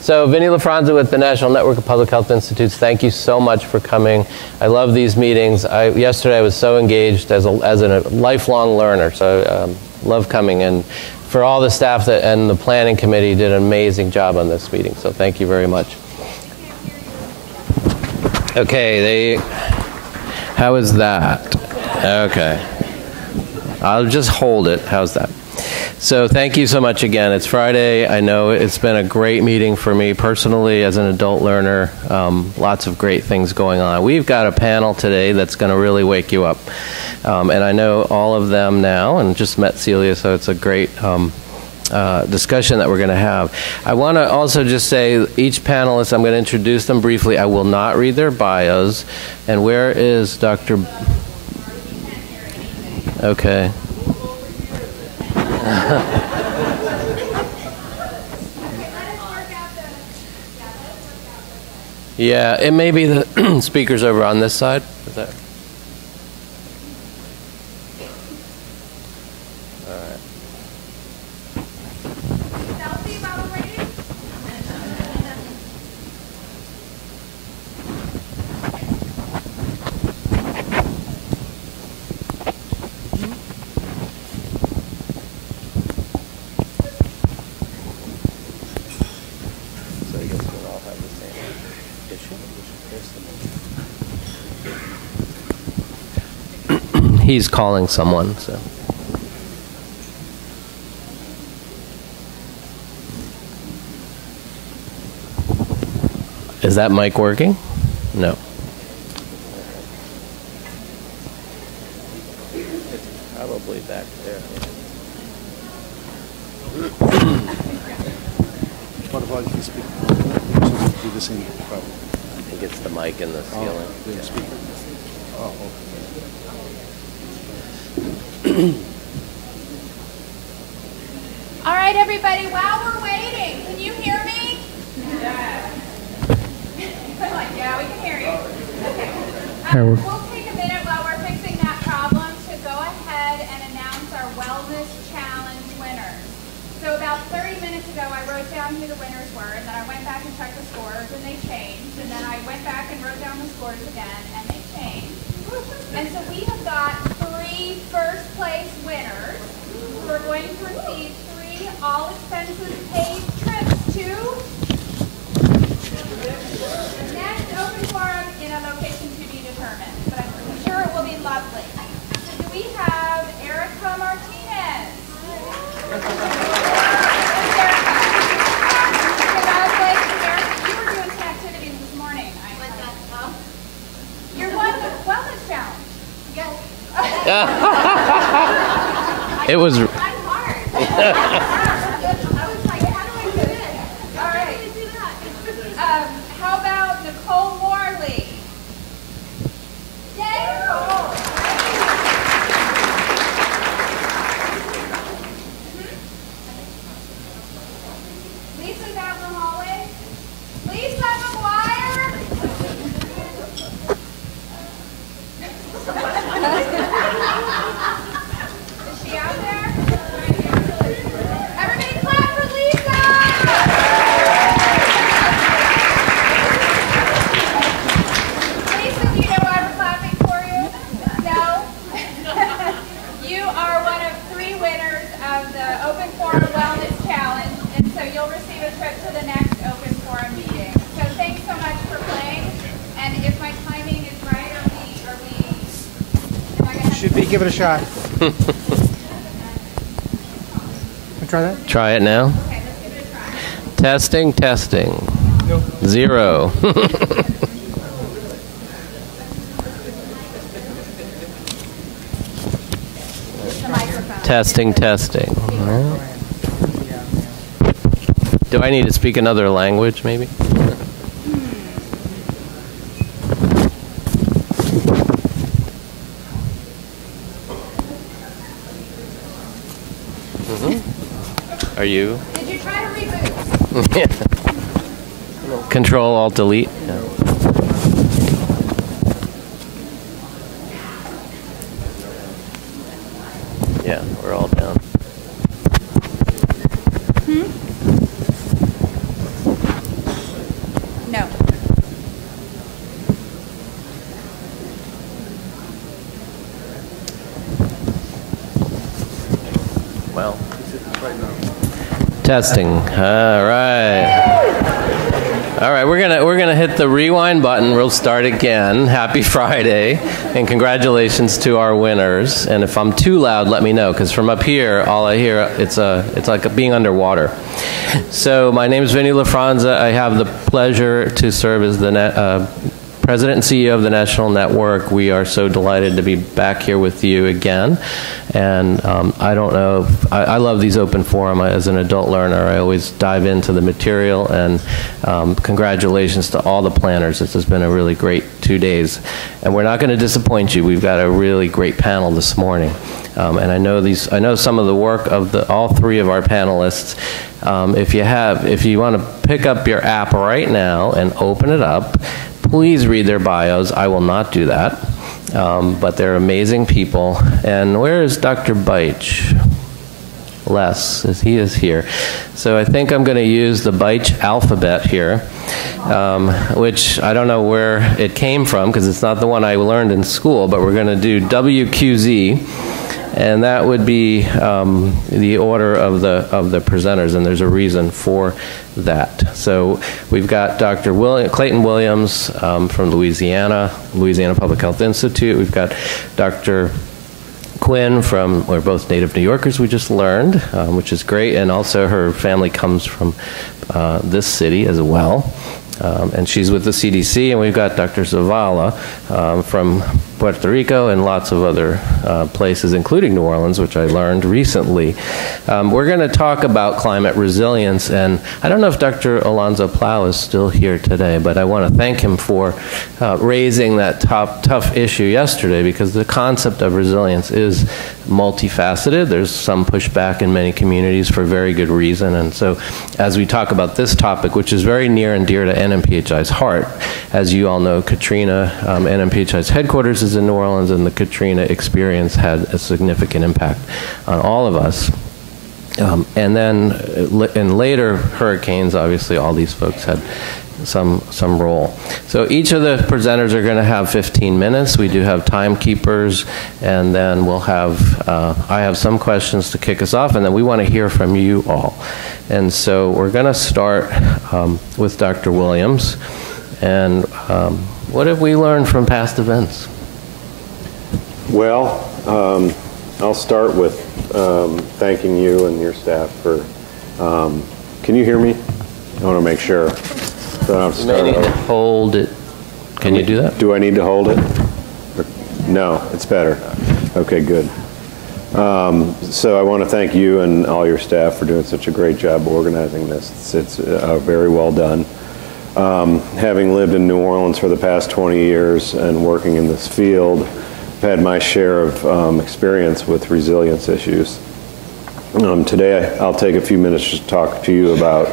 So Vinny LaFranza with the National Network of Public Health Institutes, thank you so much for coming. I love these meetings. Yesterday I was so engaged as a lifelong learner, so love coming. And for all the staff and the planning committee did an amazing job on this meeting, so thank you very much. Okay, how is that? Okay. I'll just hold it. How's that? So thank you so much again. It's Friday. I know it's been a great meeting for me personally as an adult learner. Lots of great things going on. We've got a panel today that's going to really wake you up. And I know all of them now and just met Celia, so it's a great discussion that we're going to have. I want to also just say each panelist, I'm going to introduce them briefly. I will not read their bios. And where is Dr. Okay. Yeah, it may be the speakers over on this side. Is that? All right. He's calling someone, so. Is that mic working? No. It's probably back there. What about if you speak? Do the same problem. I think it's the mic in the ceiling. The speaker. Oh, okay. All right, everybody, while we're waiting, can you hear me? Yeah. I'm like, yeah, we can hear you. Okay. We'll take a minute while we're fixing that problem to go ahead and announce our Wellness Challenge winners. So about 30 minutes ago, I wrote down who the winners were, and then I went back and checked the scores, and they changed. And then I went back and wrote down the scores again, and they changed. And so we have got 3 first-place winners who are going to receive 3 all-expenses-paid trips to the next open forum in a location to be determined. But I'm sure it will be lovely. So do we have Erica Martinez? Congratulations, Erica. You were doing some activities this morning. You're one wellness challenge. It was. I'm hard. I was like, how do I do this? All right. How about Nicole Morley? Yay, Nicole. Lisa's out in the hallway. Lisa McGuire. Is she out there? Everybody clap for Lisa! Lisa, do you know why we're clapping for you? No? You are one of 3 winners of the Open Forum Wellness Challenge, and so you'll receive a trip to the next Open Forum meeting. So thanks so much for playing, and if my timing is right, am I gonna Should be. Give it a shot. Try that. Try it now. Okay, let's give it a try. Testing, testing. Nope. 0. The microphone. Testing, testing. Do I need to speak another language, maybe? Are you? Did you try to reboot? Yeah. Control, Alt, Delete. Yeah. Yeah, we're all down. Testing. All right. All right, we're gonna hit the rewind button. We'll start again. Happy Friday, and congratulations to our winners. And if I'm too loud, let me know, because from up here, all I hear it's like being underwater. So my name is Vinny LaFranza. I have the pleasure to serve as the President and CEO of the National Network. We are so delighted to be back here with you again. And I don't know, I love these open forum. As an adult learner, I always dive into the material, and congratulations to all the planners. This has been a really great 2 days. And we're not going to disappoint you. We've got a really great panel this morning. And I know some of the work of all three of our panelists. If you want to pick up your app right now and open it up, please read their bios. I will not do that. But they're amazing people. And where is Dr. Beitsch? Les, he is here. So I think I'm going to use the Beitsch alphabet here, which I don't know where it came from, because it's not the one I learned in school, but we're going to do WQZ. And that would be the order of the presenters, and there's a reason for that. So we've got Dr. Clayton Williams from Louisiana Public Health Institute. We've got Dr. Quinn we're both native New Yorkers, we just learned, which is great, and also her family comes from this city as well. And she's with the CDC, and we've got Dr. Zavala from Puerto Rico and lots of other places, including New Orleans, which I learned recently. We're going to talk about climate resilience, and I don't know if Dr. Alonzo Plow is still here today, but I want to thank him for raising that tough issue yesterday, because the concept of resilience is multifaceted. There's some pushback in many communities for very good reason, and so as we talk about this topic, which is very near and dear to NMPHI's heart, as you all know, Katrina, NMPHI's headquarters is in New Orleans, and the Katrina experience had a significant impact on all of us. And then in later hurricanes, obviously all these folks had some role. So each of the presenters are going to have 15 minutes. We do have timekeepers, and then we'll have, I have some questions to kick us off, and then we want to hear from you all. And so we're going to start with Dr. Williams. And what have we learned from past events? Well, I'll start with thanking you and your staff for, can you hear me? I want to make sure. So I don't have to start over. Hold it. Can you do that? Do I need to hold it? No, it's better. Okay, good. So I want to thank you and all your staff for doing such a great job organizing this. It's very well done. Having lived in New Orleans for the past 20 years and working in this field, I've had my share of experience with resilience issues. Today I'll take a few minutes to talk to you about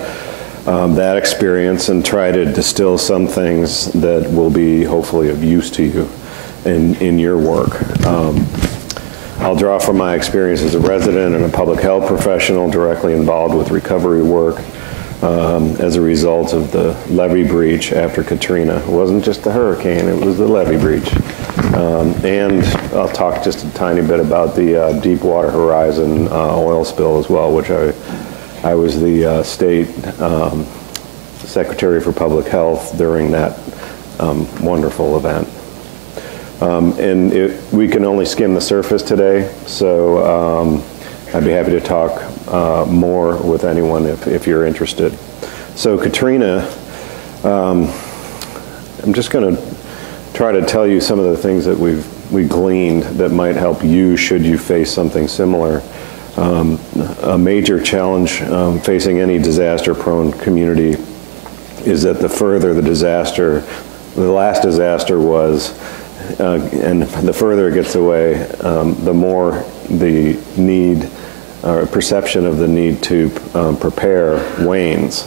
that experience and try to distill some things that will be hopefully of use to you in your work. I'll draw from my experience as a resident and a public health professional directly involved with recovery work as a result of the levee breach after Katrina. It wasn't just the hurricane, it was the levee breach. And I'll talk just a tiny bit about the Deepwater Horizon oil spill as well, which I was the state secretary for public health during that wonderful event. And we can only skim the surface today, so I'd be happy to talk more with anyone if you're interested. So Katrina, I'm just going to try to tell you some of the things that we gleaned that might help you should you face something similar. A major challenge facing any disaster-prone community is that the further the disaster, the last disaster was, and the further it gets away, the more the need or perception of the need to prepare wanes.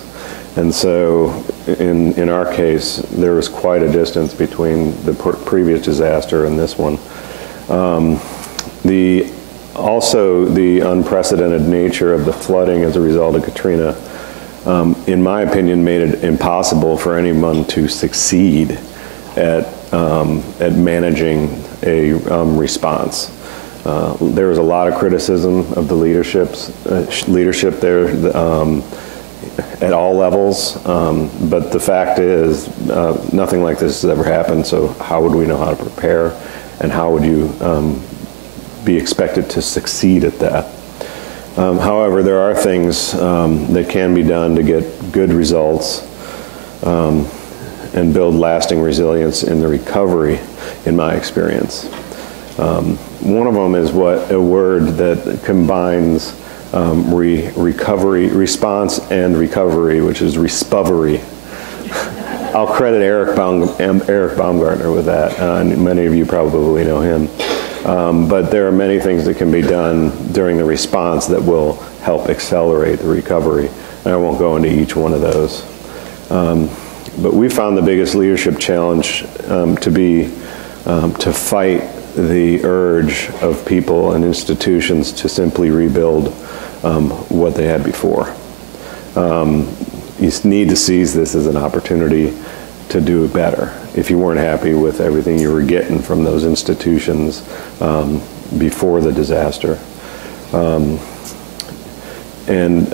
And so in our case, there was quite a distance between the previous disaster and this one. Also, the unprecedented nature of the flooding as a result of Katrina, in my opinion, made it impossible for anyone to succeed at managing a response. There was a lot of criticism of the leadership there at all levels, but the fact is nothing like this has ever happened, so how would we know how to prepare, and how would you be expected to succeed at that? However, there are things that can be done to get good results and build lasting resilience in the recovery, in my experience. One of them is a word that combines recovery, response and recovery, which is respovery. I'll credit Eric Baumgartner with that, and many of you probably know him. But there are many things that can be done during the response that will help accelerate the recovery, and I won't go into each one of those. But we found the biggest leadership challenge to be to fight the urge of people and institutions to simply rebuild what they had before. You need to seize this as an opportunity to do it better. If you weren't happy with everything you were getting from those institutions before the disaster. And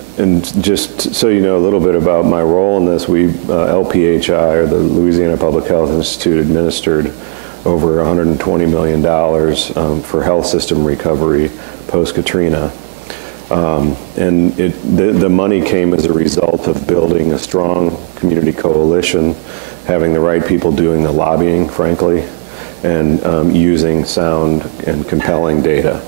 just so you know a little bit about my role in this, LPHI, or the Louisiana Public Health Institute, administered over $120 million for health system recovery post-Katrina. And the money came as a result of building a strong community coalition, having the right people doing the lobbying, frankly, and using sound and compelling data.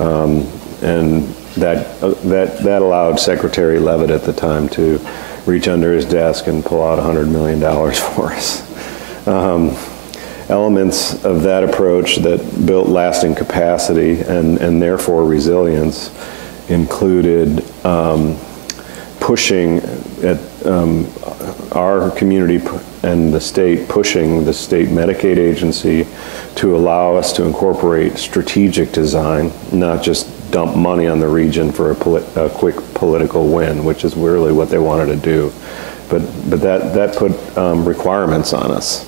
And that allowed Secretary Leavitt at the time to reach under his desk and pull out $100 million for us. Elements of that approach that built lasting capacity and therefore resilience included pushing at our community and the state, pushing the state Medicaid agency to allow us to incorporate strategic design, not just dump money on the region for a quick political win, which is really what they wanted to do. But that put requirements on us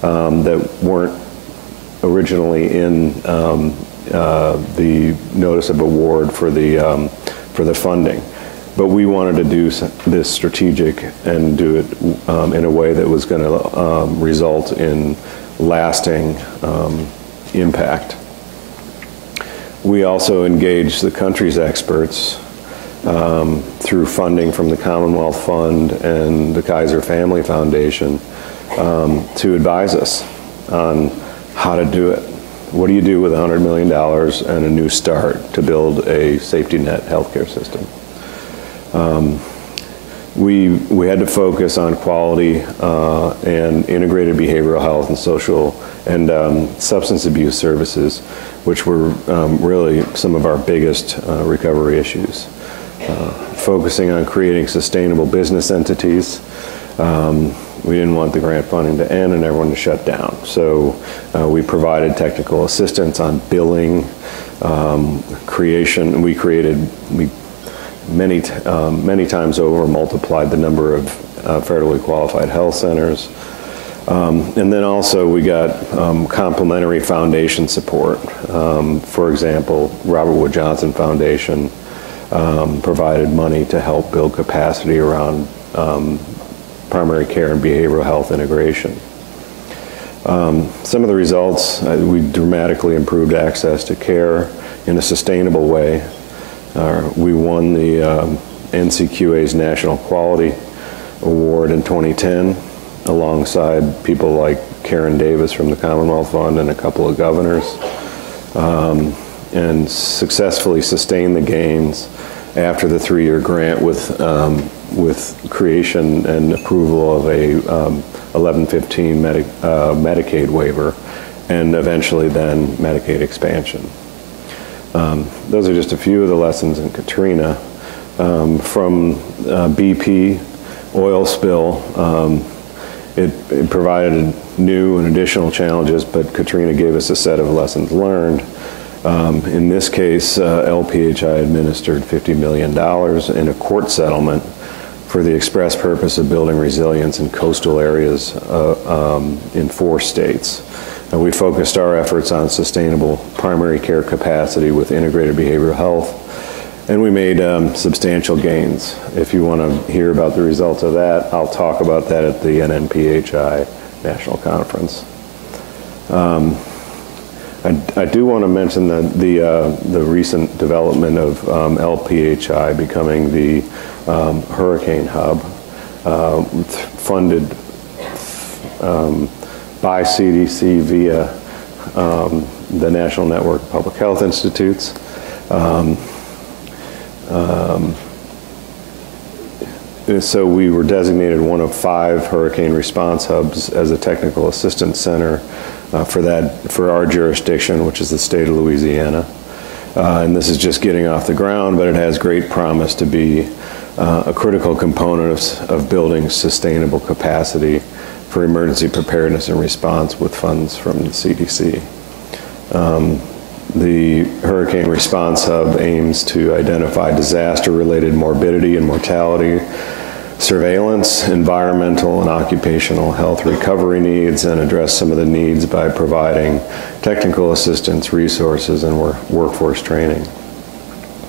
that weren't originally in the notice of award for the funding. But we wanted to do this strategic and do it in a way that was going to result in lasting impact. We also engaged the country's experts through funding from the Commonwealth Fund and the Kaiser Family Foundation to advise us on how to do it. What do you do with $100 million and a new start to build a safety net healthcare system? We had to focus on quality and integrated behavioral health and social and substance abuse services, which were really some of our biggest recovery issues. Focusing on creating sustainable business entities. We didn't want the grant funding to end and everyone to shut down. So we provided technical assistance on billing, creation. We many times over multiplied the number of federally qualified health centers. And then also we got complementary foundation support. For example, Robert Wood Johnson Foundation provided money to help build capacity around primary care and behavioral health integration. Some of the results, we dramatically improved access to care in a sustainable way. We won the NCQA's National Quality Award in 2010, alongside people like Karen Davis from the Commonwealth Fund and a couple of governors, and successfully sustained the gains after the 3-year grant with creation and approval of a 1115 Medicaid waiver, and eventually then Medicaid expansion. Those are just a few of the lessons in Katrina. From BP oil spill, it provided new and additional challenges, but Katrina gave us a set of lessons learned. In this case, LPHI administered $50 million in a court settlement for the express purpose of building resilience in coastal areas in 4 states. We focused our efforts on sustainable primary care capacity with integrated behavioral health, and we made substantial gains. If you want to hear about the results of that, I'll talk about that at the NNPHI National Conference. I do want to mention the recent development of LPHI becoming the hurricane hub, funded by CDC via the National Network of Public Health Institutes. So we were designated one of 5 hurricane response hubs as a technical assistance center for our jurisdiction, which is the state of Louisiana. And this is just getting off the ground, but it has great promise to be a critical component of building sustainable capacity for emergency preparedness and response with funds from the CDC. The Hurricane Response Hub aims to identify disaster-related morbidity and mortality, surveillance, environmental and occupational health recovery needs, and address some of the needs by providing technical assistance, resources, and workforce training.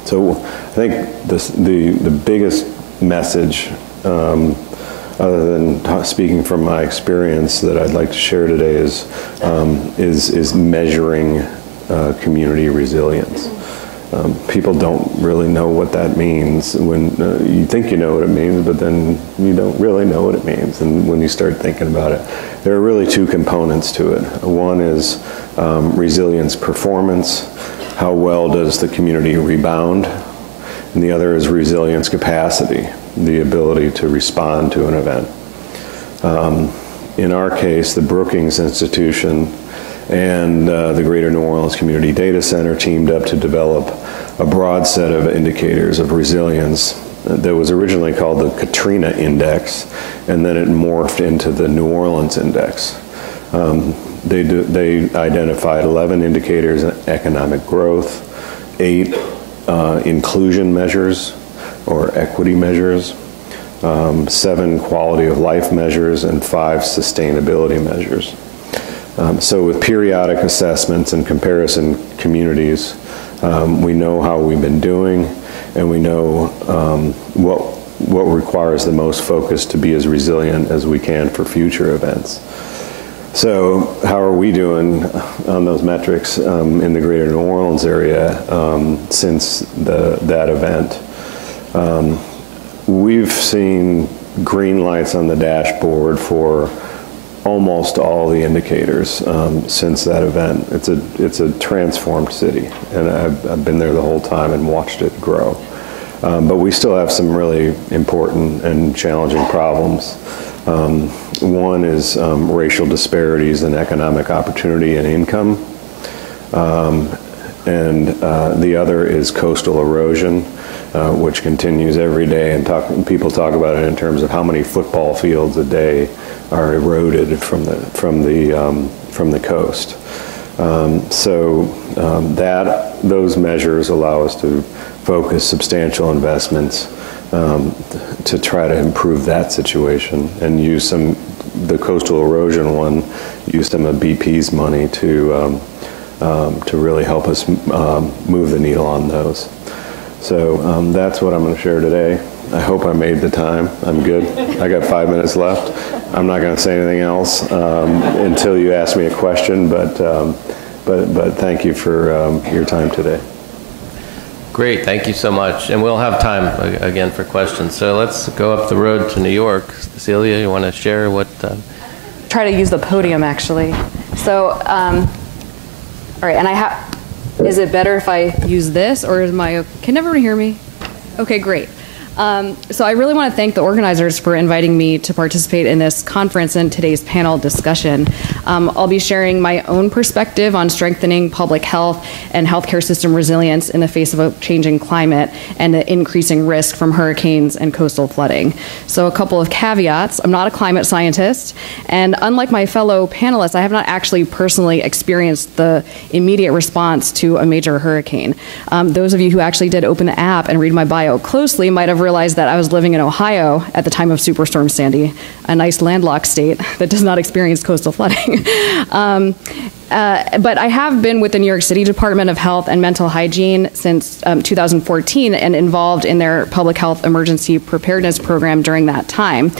So I think the biggest message, other than speaking from my experience, that I'd like to share today is measuring community resilience. People don't really know what that means. When you think you know what it means, but then you don't really know what it means. And when you start thinking about it, there are really 2 components to it. One is resilience performance. How well does the community rebound? And the other is resilience capacity, the ability to respond to an event. In our case, the Brookings Institution and the Greater New Orleans Community Data Center teamed up to develop a broad set of indicators of resilience that was originally called the Katrina Index, and then it morphed into the New Orleans Index. They identified 11 indicators of economic growth, 8 inclusion measures or equity measures, 7 quality of life measures, and 5 sustainability measures. So with periodic assessments and comparison communities, we know how we've been doing, and we know what requires the most focus to be as resilient as we can for future events. So how are we doing on those metrics in the Greater New Orleans area since that event? We've seen green lights on the dashboard for almost all the indicators since that event. It's a transformed city, and I've been there the whole time and watched it grow. But we still have some really important and challenging problems. One is racial disparities in economic opportunity and income, and the other is coastal erosion, which continues every day, and people talk about it in terms of how many football fields a day are eroded from the coast. Those measures allow us to focus substantial investments to try to improve that situation, and use the coastal erosion one, use some of BP's money to really help us move the needle on those. So that's what I'm going to share today. I hope I made the time. I'm good. I got 5 minutes left. I'm not going to say anything else until you ask me a question, but thank you for your time today. Great, thank you so much. And we'll have time again for questions. So let's go up the road to New York. Cecilia, you want to share what? Try to use the podium, actually. So, all right, and is it better if I use this, or can everyone hear me? Okay, great. So I really want to thank the organizers for inviting me to participate in this conference and today's panel discussion. I'll be sharing my own perspective on strengthening public health and healthcare system resilience in the face of a changing climate and the increasing risk from hurricanes and coastal flooding. So a couple of caveats. I'm not a climate scientist, and unlike my fellow panelists, I have not actually personally experienced the immediate response to a major hurricane. Those of you who actually did open the app and read my bio closely might have realized that I was living in Ohio at the time of Superstorm Sandy, a nice landlocked state that does not experience coastal flooding. But I have been with the New York City Department of Health and Mental Hygiene since 2014 and involved in their public health emergency preparedness program during that time.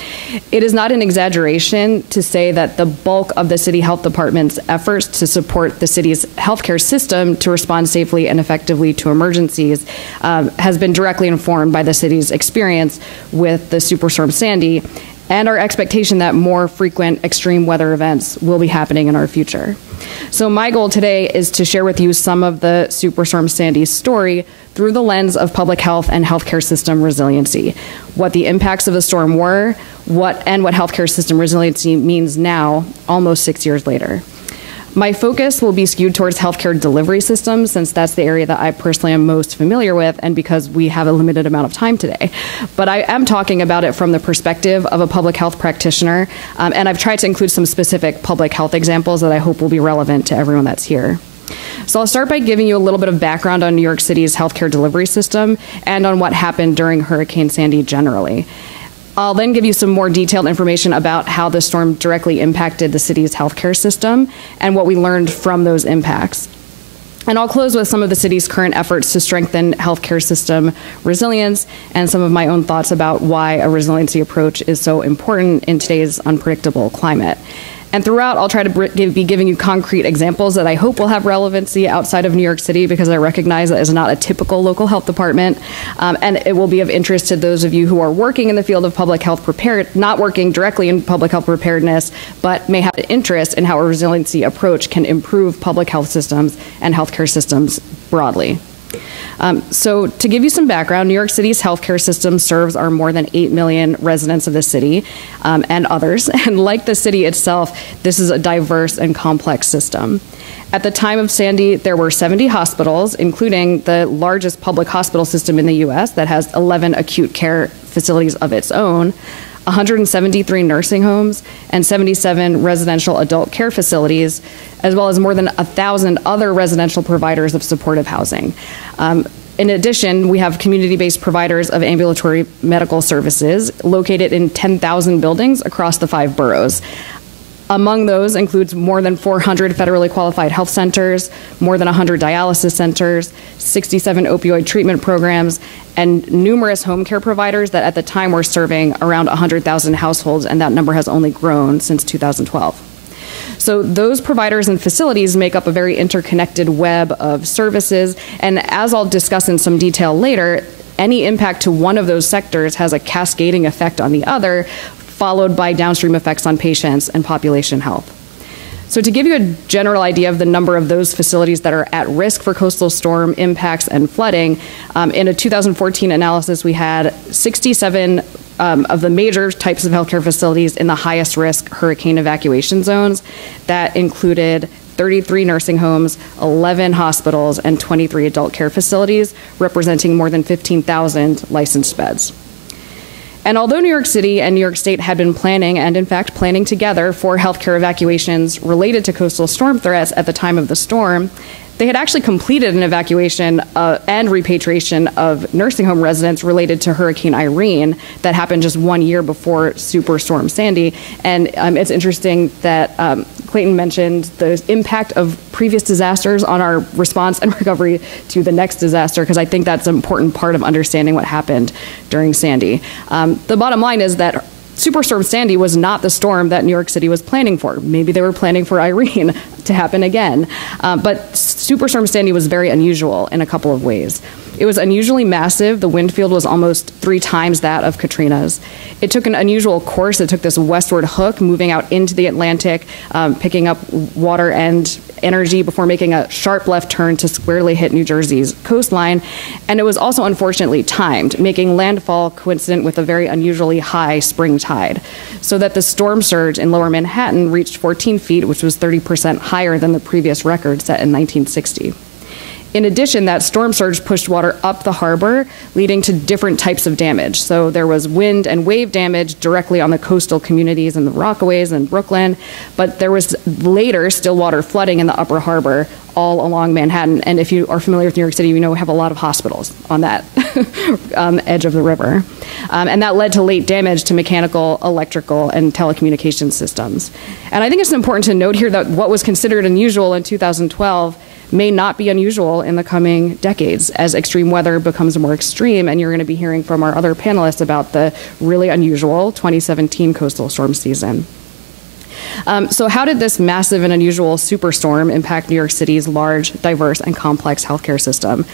It is not an exaggeration to say that the bulk of the city health department's efforts to support the city's healthcare system to respond safely and effectively to emergencies has been directly informed by the city's experience with the Superstorm Sandy and our expectation that more frequent extreme weather events will be happening in our future. So my goal today is to share with you some of the Superstorm Sandy story through the lens of public health and healthcare system resiliency, what the impacts of the storm were, what healthcare system resiliency means now, almost 6 years later. My focus will be skewed towards healthcare delivery systems, since that's the area that I personally am most familiar with, and because we have a limited amount of time today. But I am talking about it from the perspective of a public health practitioner, and I've tried to include some specific public health examples that I hope will be relevant to everyone that's here. So I'll start by giving you a little bit of background on New York City's healthcare delivery system and on what happened during Hurricane Sandy generally. I'll then give you some more detailed information about how the storm directly impacted the city's healthcare system and what we learned from those impacts. And I'll close with some of the city's current efforts to strengthen healthcare system resilience and some of my own thoughts about why a resiliency approach is so important in today's unpredictable climate. And throughout, I'll try to be giving you concrete examples that I hope will have relevancy outside of New York City, because I recognize that is not a typical local health department. And it will be of interest to those of you who are working in the field of public health not working directly in public health preparedness, but may have an interest in how a resiliency approach can improve public health systems and healthcare systems broadly. So to give you some background, New York City's healthcare system serves our more than 8 million residents of the city and others. And like the city itself, this is a diverse and complex system. At the time of Sandy, there were 70 hospitals, including the largest public hospital system in the U.S. that has 11 acute care facilities of its own, 173 nursing homes, and 77 residential adult care facilities, as well as more than 1,000 other residential providers of supportive housing. In addition, we have community-based providers of ambulatory medical services located in 10,000 buildings across the 5 boroughs. Among those includes more than 400 federally qualified health centers, more than 100 dialysis centers, 67 opioid treatment programs, and numerous home care providers that at the time were serving around 100,000 households, and that number has only grown since 2012. So those providers and facilities make up a very interconnected web of services, and as I'll discuss in some detail later, any impact to one of those sectors has a cascading effect on the other, followed by downstream effects on patients and population health. So to give you a general idea of the number of those facilities that are at risk for coastal storm impacts and flooding, in a 2014 analysis, we had 67 of the major types of healthcare facilities in the highest risk hurricane evacuation zones. That included 33 nursing homes, 11 hospitals, and 23 adult care facilities, representing more than 15,000 licensed beds. And although New York City and New York State had been planning, and in fact planning together, for healthcare evacuations related to coastal storm threats at the time of the storm, they had actually completed an evacuation and repatriation of nursing home residents related to Hurricane Irene that happened just 1 year before Superstorm Sandy. And it's interesting that Clayton mentioned the impact of previous disasters on our response and recovery to the next disaster, because I think that's an important part of understanding what happened during Sandy. The bottom line is that Superstorm Sandy was not the storm that New York City was planning for. Maybe they were planning for Irene to happen again. But Superstorm Sandy was very unusual in a couple of ways. It was unusually massive. The wind field was almost 3 times that of Katrina's. It took an unusual course. It took this westward hook, moving out into the Atlantic, picking up water and energy before making a sharp left turn to squarely hit New Jersey's coastline. And it was also unfortunately timed, making landfall coincident with a very unusually high spring tide, so that the storm surge in lower Manhattan reached 14 feet, which was 30% higher than the previous record set in 1960. In addition, that storm surge pushed water up the harbor, leading to different types of damage. So there was wind and wave damage directly on the coastal communities in the Rockaways and Brooklyn, but there was later still water flooding in the upper harbor, all along Manhattan. And if you are familiar with New York City, you know we have a lot of hospitals on that edge of the river. And that led to late damage to mechanical, electrical, and telecommunications systems. And I think it's important to note here that what was considered unusual in 2012 may not be unusual in the coming decades as extreme weather becomes more extreme, and you're going to be hearing from our other panelists about the really unusual 2017 coastal storm season. So how did this massive and unusual superstorm impact New York City's large, diverse, and complex healthcare system?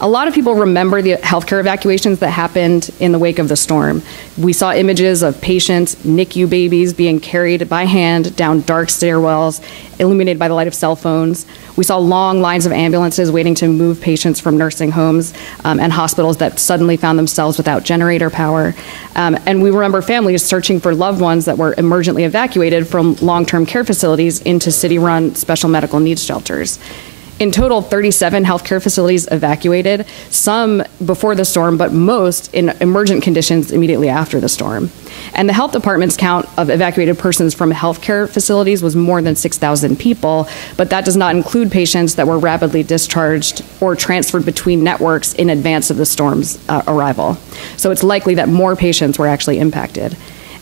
A lot of people remember the healthcare evacuations that happened in the wake of the storm. We saw images of patients, NICU babies being carried by hand down dark stairwells, illuminated by the light of cell phones. We saw long lines of ambulances waiting to move patients from nursing homes and hospitals that suddenly found themselves without generator power. And we remember families searching for loved ones that were emergently evacuated from long-term care facilities into city-run special medical needs shelters. In total, 37 healthcare facilities evacuated, some before the storm, but most in emergent conditions immediately after the storm. And the health department's count of evacuated persons from healthcare facilities was more than 6,000 people, but that does not include patients that were rapidly discharged or transferred between networks in advance of the storm's arrival. So it's likely that more patients were actually impacted.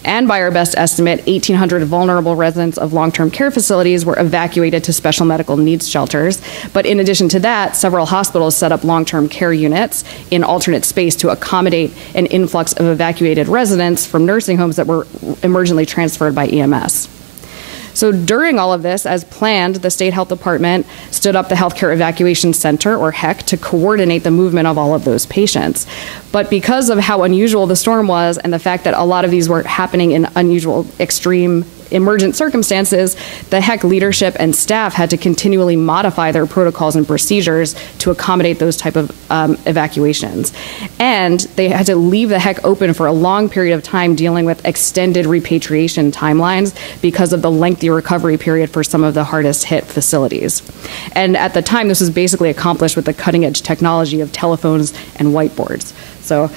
And by our best estimate, 1,800 vulnerable residents of long-term care facilities were evacuated to special medical needs shelters. But in addition to that, several hospitals set up long-term care units in alternate space to accommodate an influx of evacuated residents from nursing homes that were emergently transferred by EMS. So during all of this, as planned, the State Health Department stood up the Healthcare Evacuation Center, or HEC, to coordinate the movement of all of those patients. But because of how unusual the storm was and the fact that a lot of these were happening in unusual, extreme, emergent circumstances, the HEC leadership and staff had to continually modify their protocols and procedures to accommodate those type of evacuations. And they had to leave the HEC open for a long period of time dealing with extended repatriation timelines because of the lengthy recovery period for some of the hardest hit facilities. And at the time, this was basically accomplished with the cutting edge technology of telephones and whiteboards. So,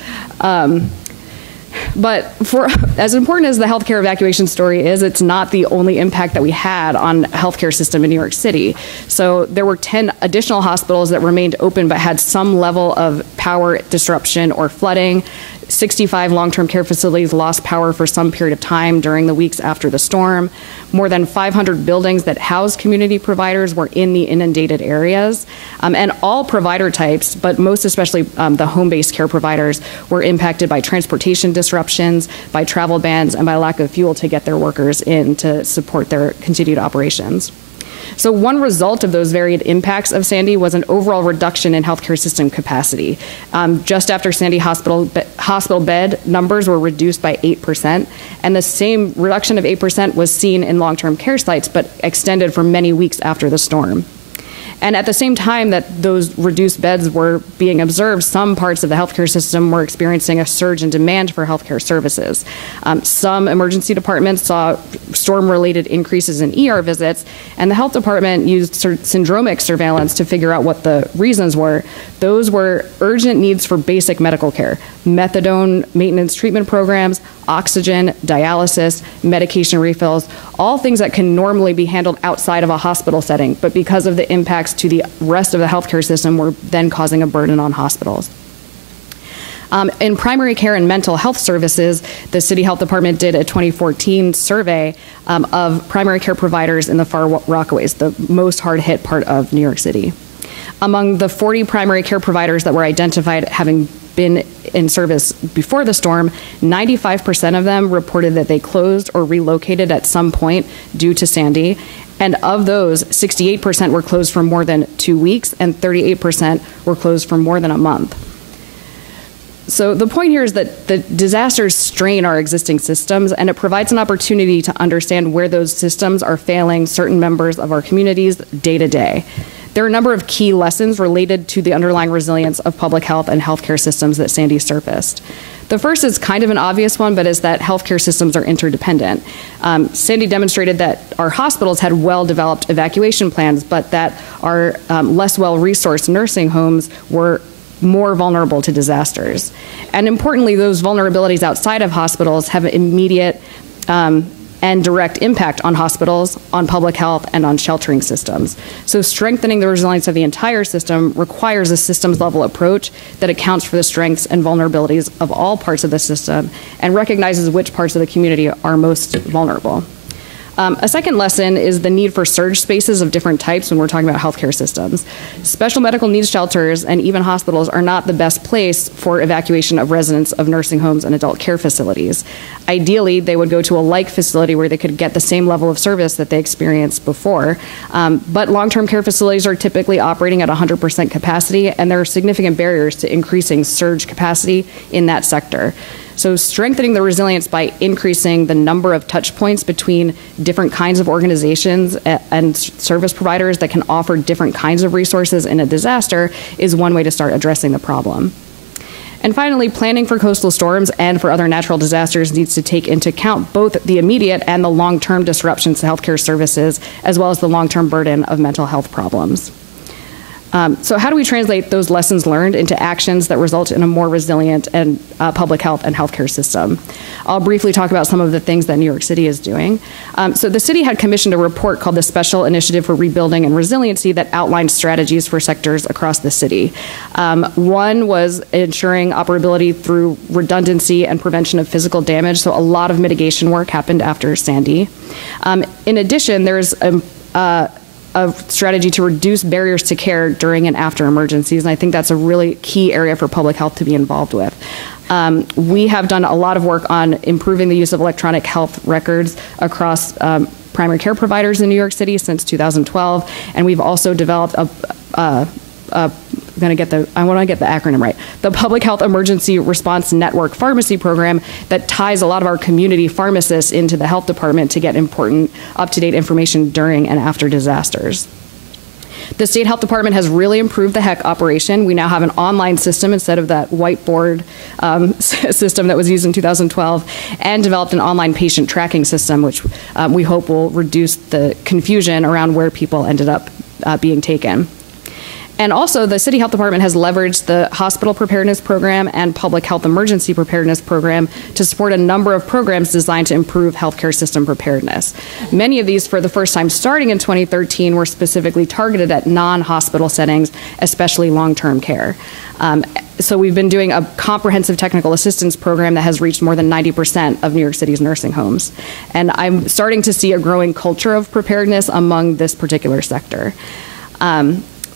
but for as important as the healthcare evacuation story is, it's not the only impact that we had on the healthcare system in New York City. So there were 10 additional hospitals that remained open but had some level of power disruption or flooding. 65 long-term care facilities lost power for some period of time during the weeks after the storm. More than 500 buildings that house community providers were in the inundated areas. And all provider types, but most especially the home-based care providers, were impacted by transportation disruptions, by travel bans, and by lack of fuel to get their workers in to support their continued operations. So one result of those varied impacts of Sandy was an overall reduction in healthcare system capacity. Just after Sandy, hospital bed numbers were reduced by 8%, and the same reduction of 8% was seen in long-term care sites, but extended for many weeks after the storm. And at the same time that those reduced beds were being observed, some parts of the healthcare system were experiencing a surge in demand for healthcare services. Some emergency departments saw storm-related increases in ER visits, and the health department used syndromic surveillance to figure out what the reasons were. Those were urgent needs for basic medical care: methadone maintenance treatment programs, oxygen, dialysis, medication refills, all things that can normally be handled outside of a hospital setting, but because of the impacts to the rest of the healthcare system were then causing a burden on hospitals. In primary care and mental health services, the City Health Department did a 2014 survey of primary care providers in the Far Rockaways, the most hard-hit part of New York City. Among the 40 primary care providers that were identified having been in service before the storm, 95% of them reported that they closed or relocated at some point due to Sandy. And of those, 68% were closed for more than 2 weeks, and 38% were closed for more than a month. So the point here is that the disasters strain our existing systems, and it provides an opportunity to understand where those systems are failing certain members of our communities day to day. There are a number of key lessons related to the underlying resilience of public health and healthcare systems that Sandy surfaced. The first is kind of an obvious one, but is that healthcare systems are interdependent. Sandy demonstrated that our hospitals had well-developed evacuation plans, but that our less well-resourced nursing homes were more vulnerable to disasters. And importantly, those vulnerabilities outside of hospitals have immediate and direct impact on hospitals, on public health, and on sheltering systems. So strengthening the resilience of the entire system requires a systems-level approach that accounts for the strengths and vulnerabilities of all parts of the system and recognizes which parts of the community are most vulnerable. A second lesson is the need for surge spaces of different types when we're talking about healthcare systems. Special medical needs shelters and even hospitals are not the best place for evacuation of residents of nursing homes and adult care facilities. Ideally, they would go to a like facility where they could get the same level of service that they experienced before. But long-term care facilities are typically operating at 100% capacity, and there are significant barriers to increasing surge capacity in that sector. So strengthening the resilience by increasing the number of touch points between different kinds of organizations and service providers that can offer different kinds of resources in a disaster is one way to start addressing the problem. And finally, planning for coastal storms and for other natural disasters needs to take into account both the immediate and the long-term disruptions to healthcare services, as well as the long-term burden of mental health problems. So how do we translate those lessons learned into actions that result in a more resilient and public health and healthcare system? I'll briefly talk about some of the things that New York City is doing. So the city had commissioned a report called the Special Initiative for Rebuilding and Resiliency that outlined strategies for sectors across the city. One was ensuring operability through redundancy and prevention of physical damage. So a lot of mitigation work happened after Sandy. In addition, there's a strategy to reduce barriers to care during and after emergencies, and I think that's a really key area for public health to be involved with. We have done a lot of work on improving the use of electronic health records across primary care providers in New York City since 2012, and we've also developed I want to get the acronym right, the Public Health Emergency Response Network Pharmacy Program that ties a lot of our community pharmacists into the health department to get important up-to-date information during and after disasters. The state health department has really improved the HEC operation. We now have an online system instead of that whiteboard system that was used in 2012, and developed an online patient tracking system, which we hope will reduce the confusion around where people ended up being taken. And also, the City Health Department has leveraged the Hospital Preparedness Program and Public Health Emergency Preparedness Program to support a number of programs designed to improve healthcare system preparedness. Many of these, for the first time starting in 2013, were specifically targeted at non-hospital settings, especially long-term care. So we've been doing a comprehensive technical assistance program that has reached more than 90% of New York City's nursing homes. And I'm starting to see a growing culture of preparedness among this particular sector.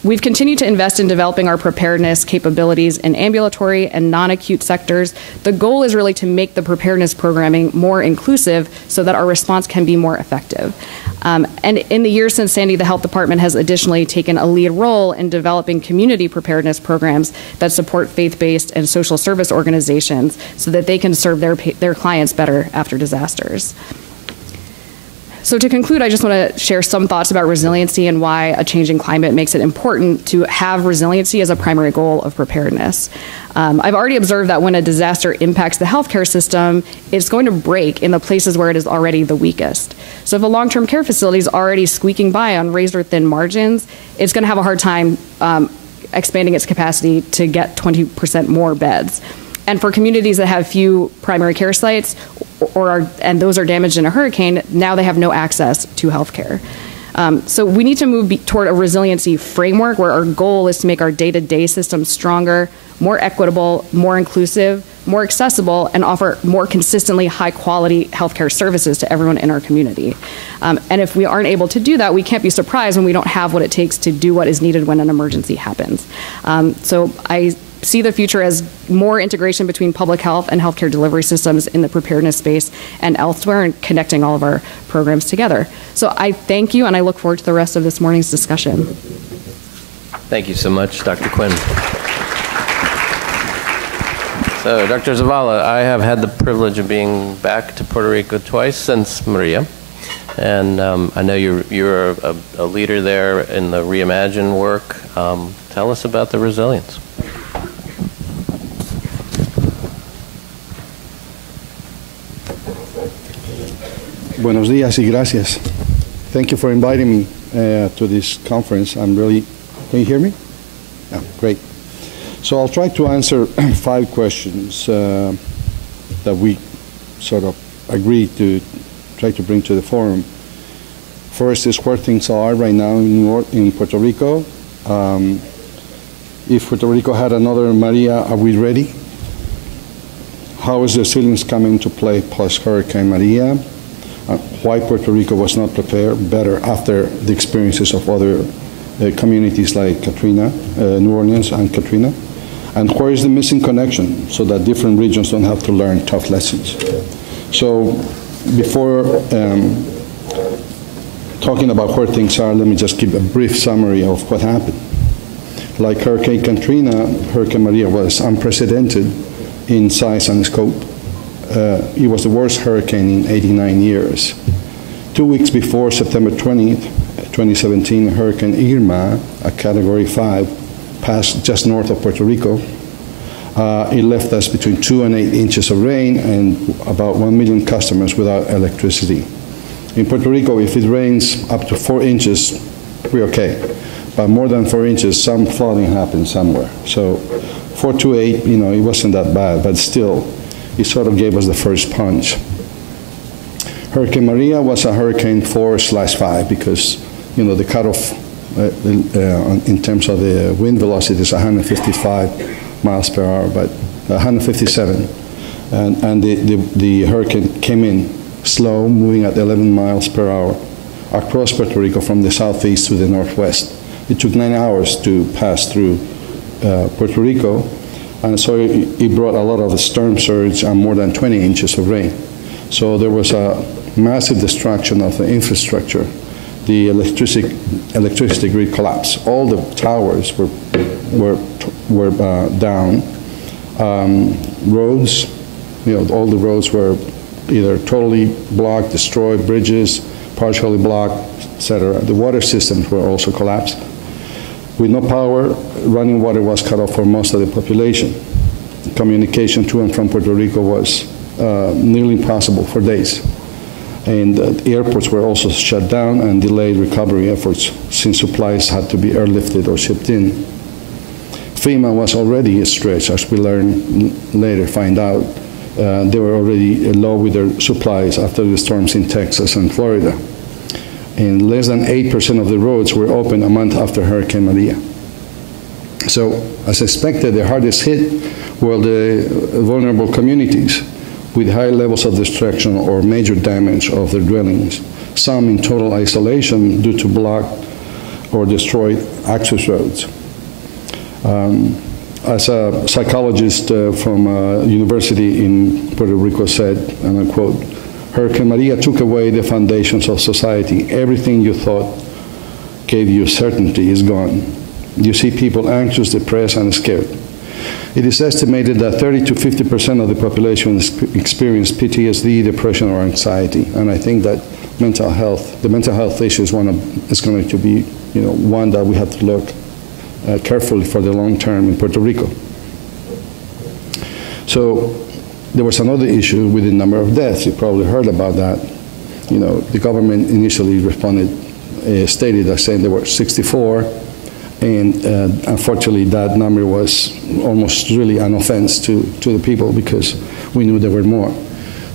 We've continued to invest in developing our preparedness capabilities in ambulatory and non-acute sectors. The goal is really to make the preparedness programming more inclusive so that our response can be more effective. And in the years since Sandy, the health department has additionally taken a lead role in developing community preparedness programs that support faith-based and social service organizations so that they can serve their clients better after disasters. So to conclude, I just want to share some thoughts about resiliency and why a changing climate makes it important to have resiliency as a primary goal of preparedness. I've already observed that when a disaster impacts the healthcare system, it's going to break in the places where it is already the weakest. So if a long-term care facility is already squeaking by on razor-thin margins, it's going to have a hard time expanding its capacity to get 20% more beds. And for communities that have few primary care sites and those are damaged in a hurricane, now they have no access to health care. So we need to move toward a resiliency framework where our goal is to make our day-to-day systems stronger, more equitable, more inclusive, more accessible, and offer more consistently high-quality healthcare services to everyone in our community. And if we aren't able to do that, we can't be surprised when we don't have what it takes to do what is needed when an emergency happens. So I see the future as more integration between public health and healthcare delivery systems in the preparedness space and elsewhere, and connecting all of our programs together. So I thank you, and I look forward to the rest of this morning's discussion. Thank you so much, Dr. Quinn. So, Dr. Zavala, I have had the privilege of being back to Puerto Rico twice since Maria. And I know you're a leader there in the Reimagine work. Tell us about the resilience. Buenos días y gracias. Thank you for inviting me to this conference. I'm really, can you hear me? Yeah, great. So I'll try to answer 5 questions that we sort of agreed to try to bring to the forum. First is where things are right now in Puerto Rico. If Puerto Rico had another Maria, are we ready? How is the resilience coming to play post-Hurricane Maria? Why Puerto Rico was not prepared better after the experiences of other communities like Katrina, New Orleans and Katrina? And where is the missing connection so that different regions don't have to learn tough lessons? So before talking about where things are, let me just give a brief summary of what happened. Like Hurricane Katrina, Hurricane Maria was unprecedented in size and scope. It was the worst hurricane in 89 years. 2 weeks before September 20th, 2017, Hurricane Irma, a Category 5, passed just north of Puerto Rico. It left us between 2 and 8 inches of rain and about 1 million customers without electricity. In Puerto Rico, if it rains up to 4 inches, we're okay. But more than 4 inches, some flooding happens somewhere. So 4 to 8, you know, it wasn't that bad, but still, it sort of gave us the first punch. Hurricane Maria was a Hurricane 4/5 because, you know, the cutoff in terms of the wind velocity is 155 miles per hour, but 157. And the hurricane came in slow, moving at 11 miles per hour across Puerto Rico from the southeast to the northwest. It took 9 hours to pass through Puerto Rico, and so it brought a lot of storm surge and more than 20 inches of rain. So there was a massive destruction of the infrastructure. The electricity grid collapsed. All the towers were down. Roads, you know, all the roads were either totally blocked, destroyed, bridges partially blocked, etc. The water systems were also collapsed. With no power, running water was cut off for most of the population. Communication to and from Puerto Rico was nearly impossible for days. And airports were also shut down and delayed recovery efforts since supplies had to be airlifted or shipped in. FEMA was already stretched, as we find out. They were already low with their supplies after the storms in Texas and Florida. And less than 8% of the roads were open a month after Hurricane Maria. So, as expected, the hardest hit were the vulnerable communities with high levels of destruction or major damage of their dwellings, some in total isolation due to blocked or destroyed access roads. As a psychologist from a university in Puerto Rico said, and I quote, "Hurricane Maria took away the foundations of society. Everything you thought gave you certainty is gone. You see people anxious, depressed, and scared. It is estimated that 30 to 50% of the population experience PTSD, depression, or anxiety." And I think that the mental health issue is going to be, you know, one that we have to look carefully for the long term in Puerto Rico. So there was another issue with the number of deaths. You probably heard about that. You know, the government initially responded, stated as saying there were 64. And unfortunately, that number was almost really an offense to the people because we knew there were more.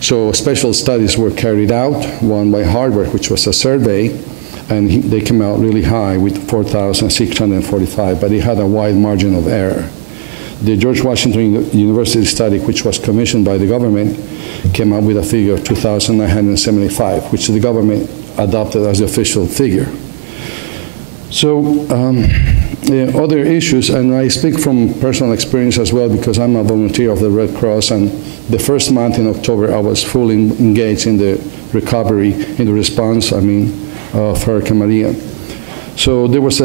So special studies were carried out, one by Harvard, which was a survey, and they came out really high with 4,645, but it had a wide margin of error. The George Washington University study, which was commissioned by the government, came out with a figure of 2,975, which the government adopted as the official figure. So other issues, and I speak from personal experience as well because I'm a volunteer of the Red Cross, and the first month in October I was fully engaged in the recovery, in the response, of Hurricane Maria. So there was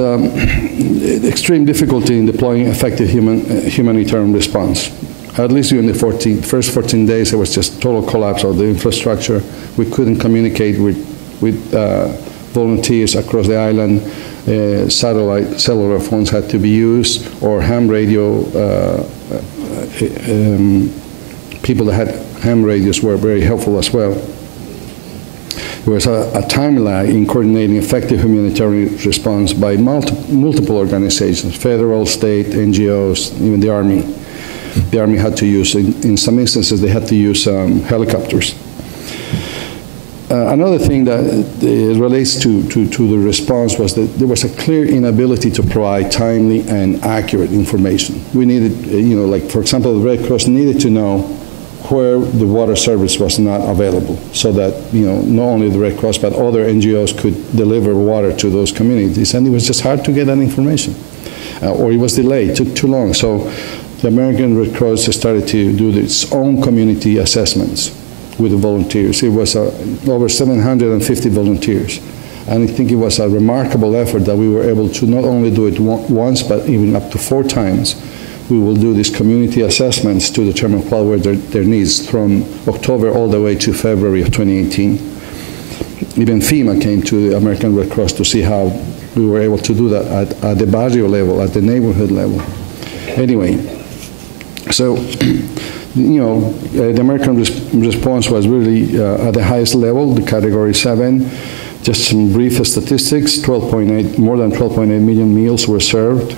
extreme difficulty in deploying effective humanitarian response. At least during the first 14 days, there was just total collapse of the infrastructure. We couldn't communicate with volunteers across the island. Satellite cellular phones had to be used, or ham radio. People that had ham radios were very helpful as well. There was a time lag in coordinating effective humanitarian response by multiple organizations, federal, state, NGOs, even the Army. The Army had to use, in some instances, they had to use helicopters. Another thing that relates to the response was that there was a clear inability to provide timely and accurate information. We needed, like for example, the Red Cross needed to know where the water service was not available, so that not only the Red Cross but other NGOs could deliver water to those communities, and it was just hard to get that information, or it was delayed, it took too long. So the American Red Cross started to do its own community assessments with the volunteers. It was over 750 volunteers, and I think it was a remarkable effort that we were able to not only do it once, but even up to 4 times. We will do these community assessments to determine what were their needs from October all the way to February of 2018. Even FEMA came to the American Red Cross to see how we were able to do that at the barrio level, at the neighborhood level. Anyway, so the American response was really at the highest level, the category 7. Just some brief statistics: more than 12.8 million meals were served,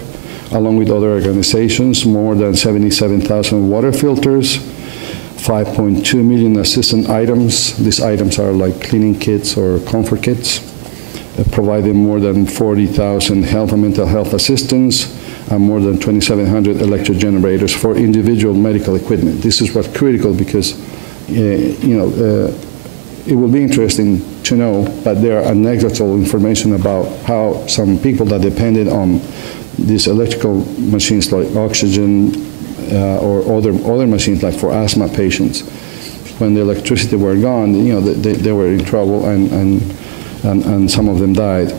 along with other organizations, more than 77,000 water filters, 5.2 million assistance items. These items are like cleaning kits or comfort kits, providing more than 40,000 health and mental health assistance, and more than 2,700 electric generators for individual medical equipment. This is what's critical because, it will be interesting to know, but there are anecdotal information about how some people that depended on these electrical machines like oxygen or other machines like for asthma patients, when the electricity were gone, they were in trouble, and some of them died.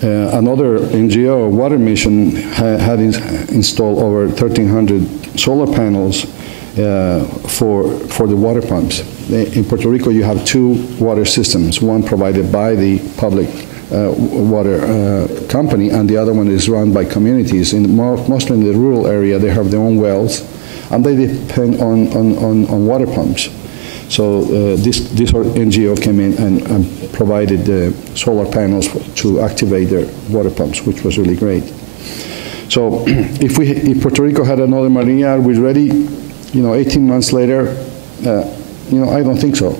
Another NGO, Water Mission, had installed over 1,300 solar panels for the water pumps. In Puerto Rico, you have 2 water systems, one provided by the public water company, and the other one is run by communities. Mostly in the rural area, they have their own wells, and they depend on water pumps. So this NGO came in and provided the solar panels to activate their water pumps, which was really great. So if Puerto Rico had another Maria, are we ready? 18 months later, I don't think so.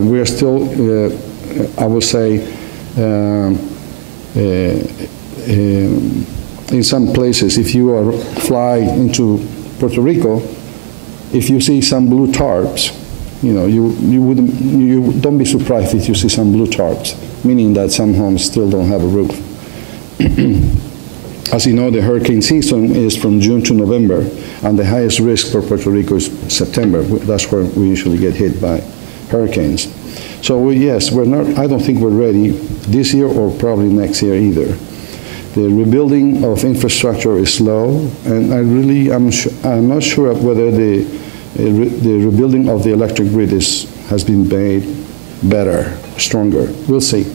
We are still, I would say, in some places, if you fly into Puerto Rico, if you see some blue tarps, you don't be surprised if you see some blue tarps, meaning that some homes still don't have a roof. As you know, the hurricane season is from June to November, and the highest risk for Puerto Rico is September. That's where we usually get hit by hurricanes. So yes, we're not. I don't think we're ready this year or probably next year either. The rebuilding of infrastructure is slow, and I'm not sure whether the rebuilding of the electric grid has been made better, stronger. We'll see.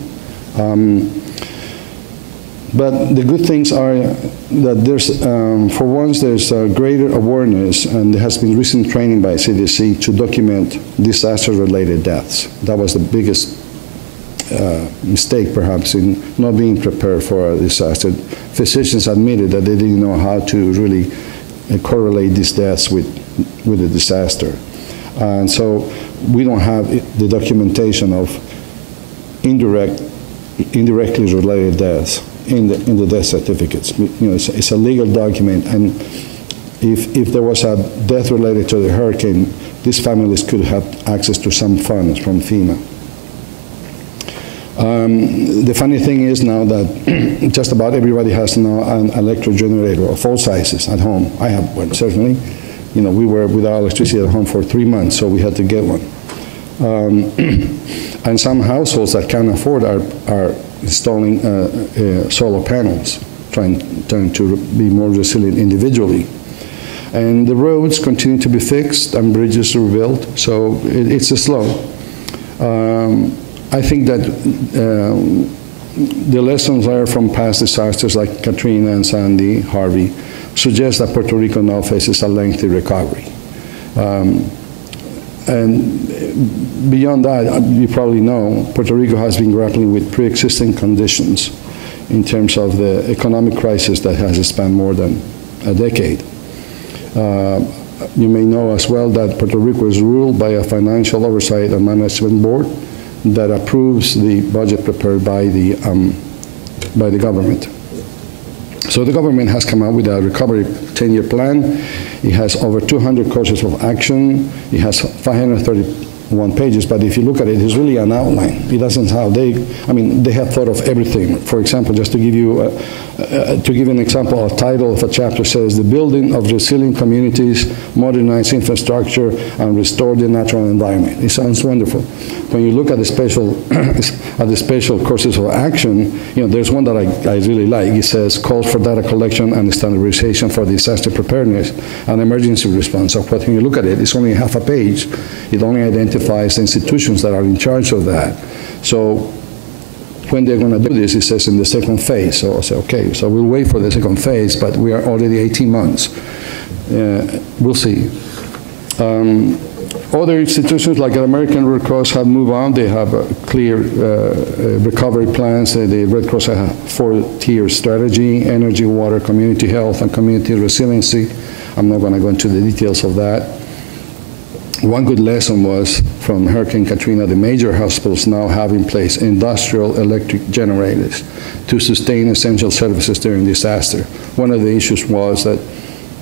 But the good things are that there's, for once, there's a greater awareness, and there has been recent training by CDC to document disaster-related deaths. That was the biggest mistake, perhaps, in not being prepared for a disaster. Physicians admitted that they didn't know how to really correlate these deaths with the disaster. And so we don't have the documentation of indirectly related deaths in the death certificates. It's a legal document, and if there was a death related to the hurricane, these families could have access to some funds from FEMA. The funny thing is now that just about everybody has now an electric generator of all sizes at home. I have one, certainly. We were without electricity at home for 3 months, so we had to get one. And some households that can't afford are installing solar panels, trying to be more resilient individually. And the roads continue to be fixed and bridges rebuilt, so it's slow. I think that the lessons learned from past disasters like Katrina and Sandy, Harvey, suggest that Puerto Rico now faces a lengthy recovery. And beyond that, you probably know, Puerto Rico has been grappling with pre-existing conditions in terms of the economic crisis that has spanned more than a decade. You may know as well that Puerto Rico is ruled by a financial oversight and management board that approves the budget prepared by the government. So the government has come out with a recovery 10-year plan. It has over 200 courses of action. It has 531 pages, but if you look at it, it's really an outline. It doesn't have, they have thought of everything. For example, just to give you an example, a title of a chapter says, "The Building of Resilient Communities, Modernize Infrastructure, and Restore the Natural Environment." It sounds wonderful. When you look at the special courses of action, there's one that I really like. It says, "Calls for data collection and standardization for disaster preparedness and emergency response." So when you look at it, it's only half a page. It only identifies the institutions that are in charge of that. So when they're going to do this, it says in the second phase. So I say, okay, so we'll wait for the second phase, but we are already 18 months. We'll see. Other institutions like the American Red Cross have moved on. They have clear recovery plans. The Red Cross has a 4-tier strategy: energy, water, community health, and community resiliency. I'm not going to go into the details of that. One good lesson was from Hurricane Katrina, the major hospitals now have in place industrial electric generators to sustain essential services during disaster. One of the issues was that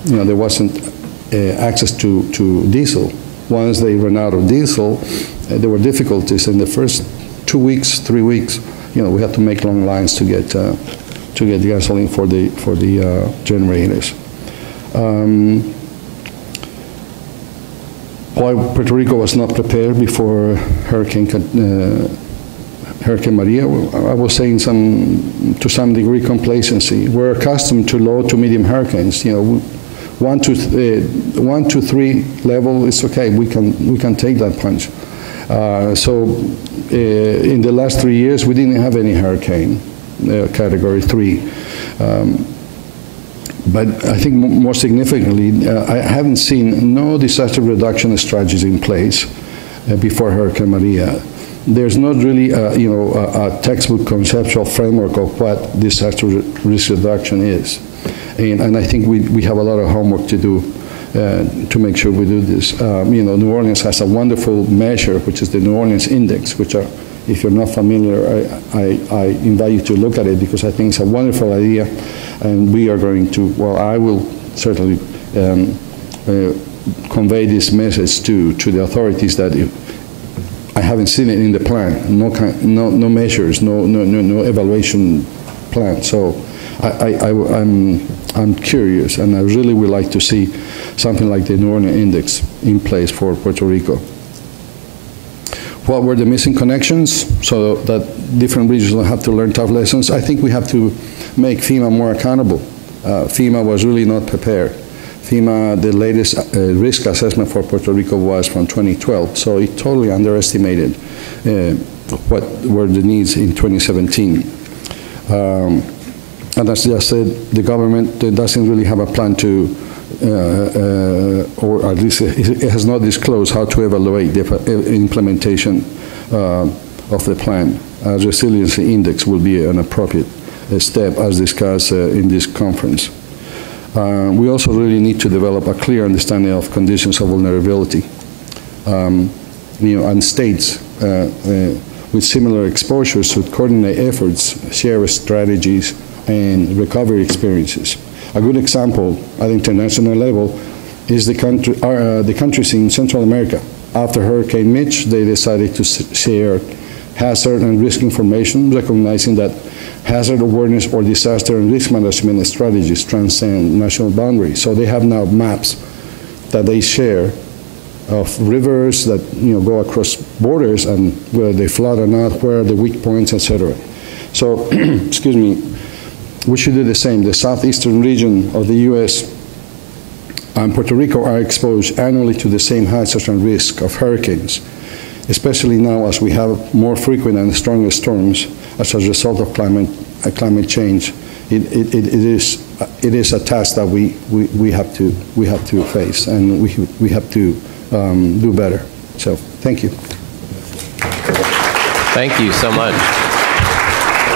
there wasn't access to diesel. Once they ran out of diesel, there were difficulties in the first 2 weeks, 3 weeks. We had to make long lines to get gasoline for the generators. While Puerto Rico was not prepared before Hurricane Maria, I was saying to some degree complacency. We're accustomed to low to medium hurricanes. 1 to 3 level is okay. We can take that punch. In the last 3 years, we didn't have any hurricane category 3. But I think more significantly, I haven't seen no disaster reduction strategies in place before Hurricane Maria. There's not really a textbook conceptual framework of what disaster risk reduction is. And I think we have a lot of homework to do to make sure we do this. New Orleans has a wonderful measure, which is the New Orleans Index, which are, if you're not familiar, I invite you to look at it because I think it's a wonderful idea. And we are going to, well, I will certainly convey this message to the authorities that I haven't seen it in the plan, no measures, no evaluation plan. So I'm curious, and I really would like to see something like the New Orleans Index in place for Puerto Rico. What were the missing connections so that different regions will have to learn tough lessons? I think we have to make FEMA more accountable. FEMA was really not prepared. FEMA, the latest risk assessment for Puerto Rico was from 2012, so it totally underestimated what were the needs in 2017. And as I said, the government doesn't really have a plan to, or at least it has not disclosed how to evaluate the implementation of the plan. A resiliency index will be an appropriate step as discussed in this conference. We also really need to develop a clear understanding of conditions of vulnerability. And states with similar exposures should coordinate efforts, share strategies, and recovery experiences. A good example at international level is the countries in Central America. After Hurricane Mitch, they decided to share hazard and risk information, recognizing that hazard awareness or disaster and risk management strategies transcend national boundaries. So they have now maps that they share of rivers that go across borders and where they flood or not, where are the weak points, etc. So, excuse me, we should do the same. The southeastern region of the U.S. and Puerto Rico are exposed annually to the same hazards and risk of hurricanes, especially now as we have more frequent and stronger storms as a result of climate change. It is a task that we have to face, and we have to do better. So thank you. Thank you so much.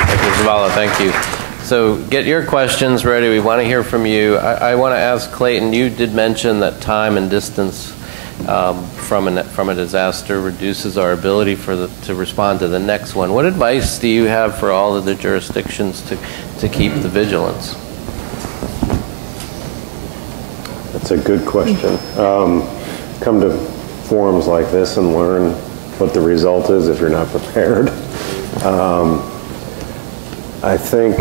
Dr. Zavala, thank you. So get your questions ready. We want to hear from you. I want to ask Clayton, you did mention that time and distance from a disaster reduces our ability to respond to the next one. What advice do you have for all of the jurisdictions to keep the vigilance? That's a good question. Come to forums like this and learn what the result is if you're not prepared. I think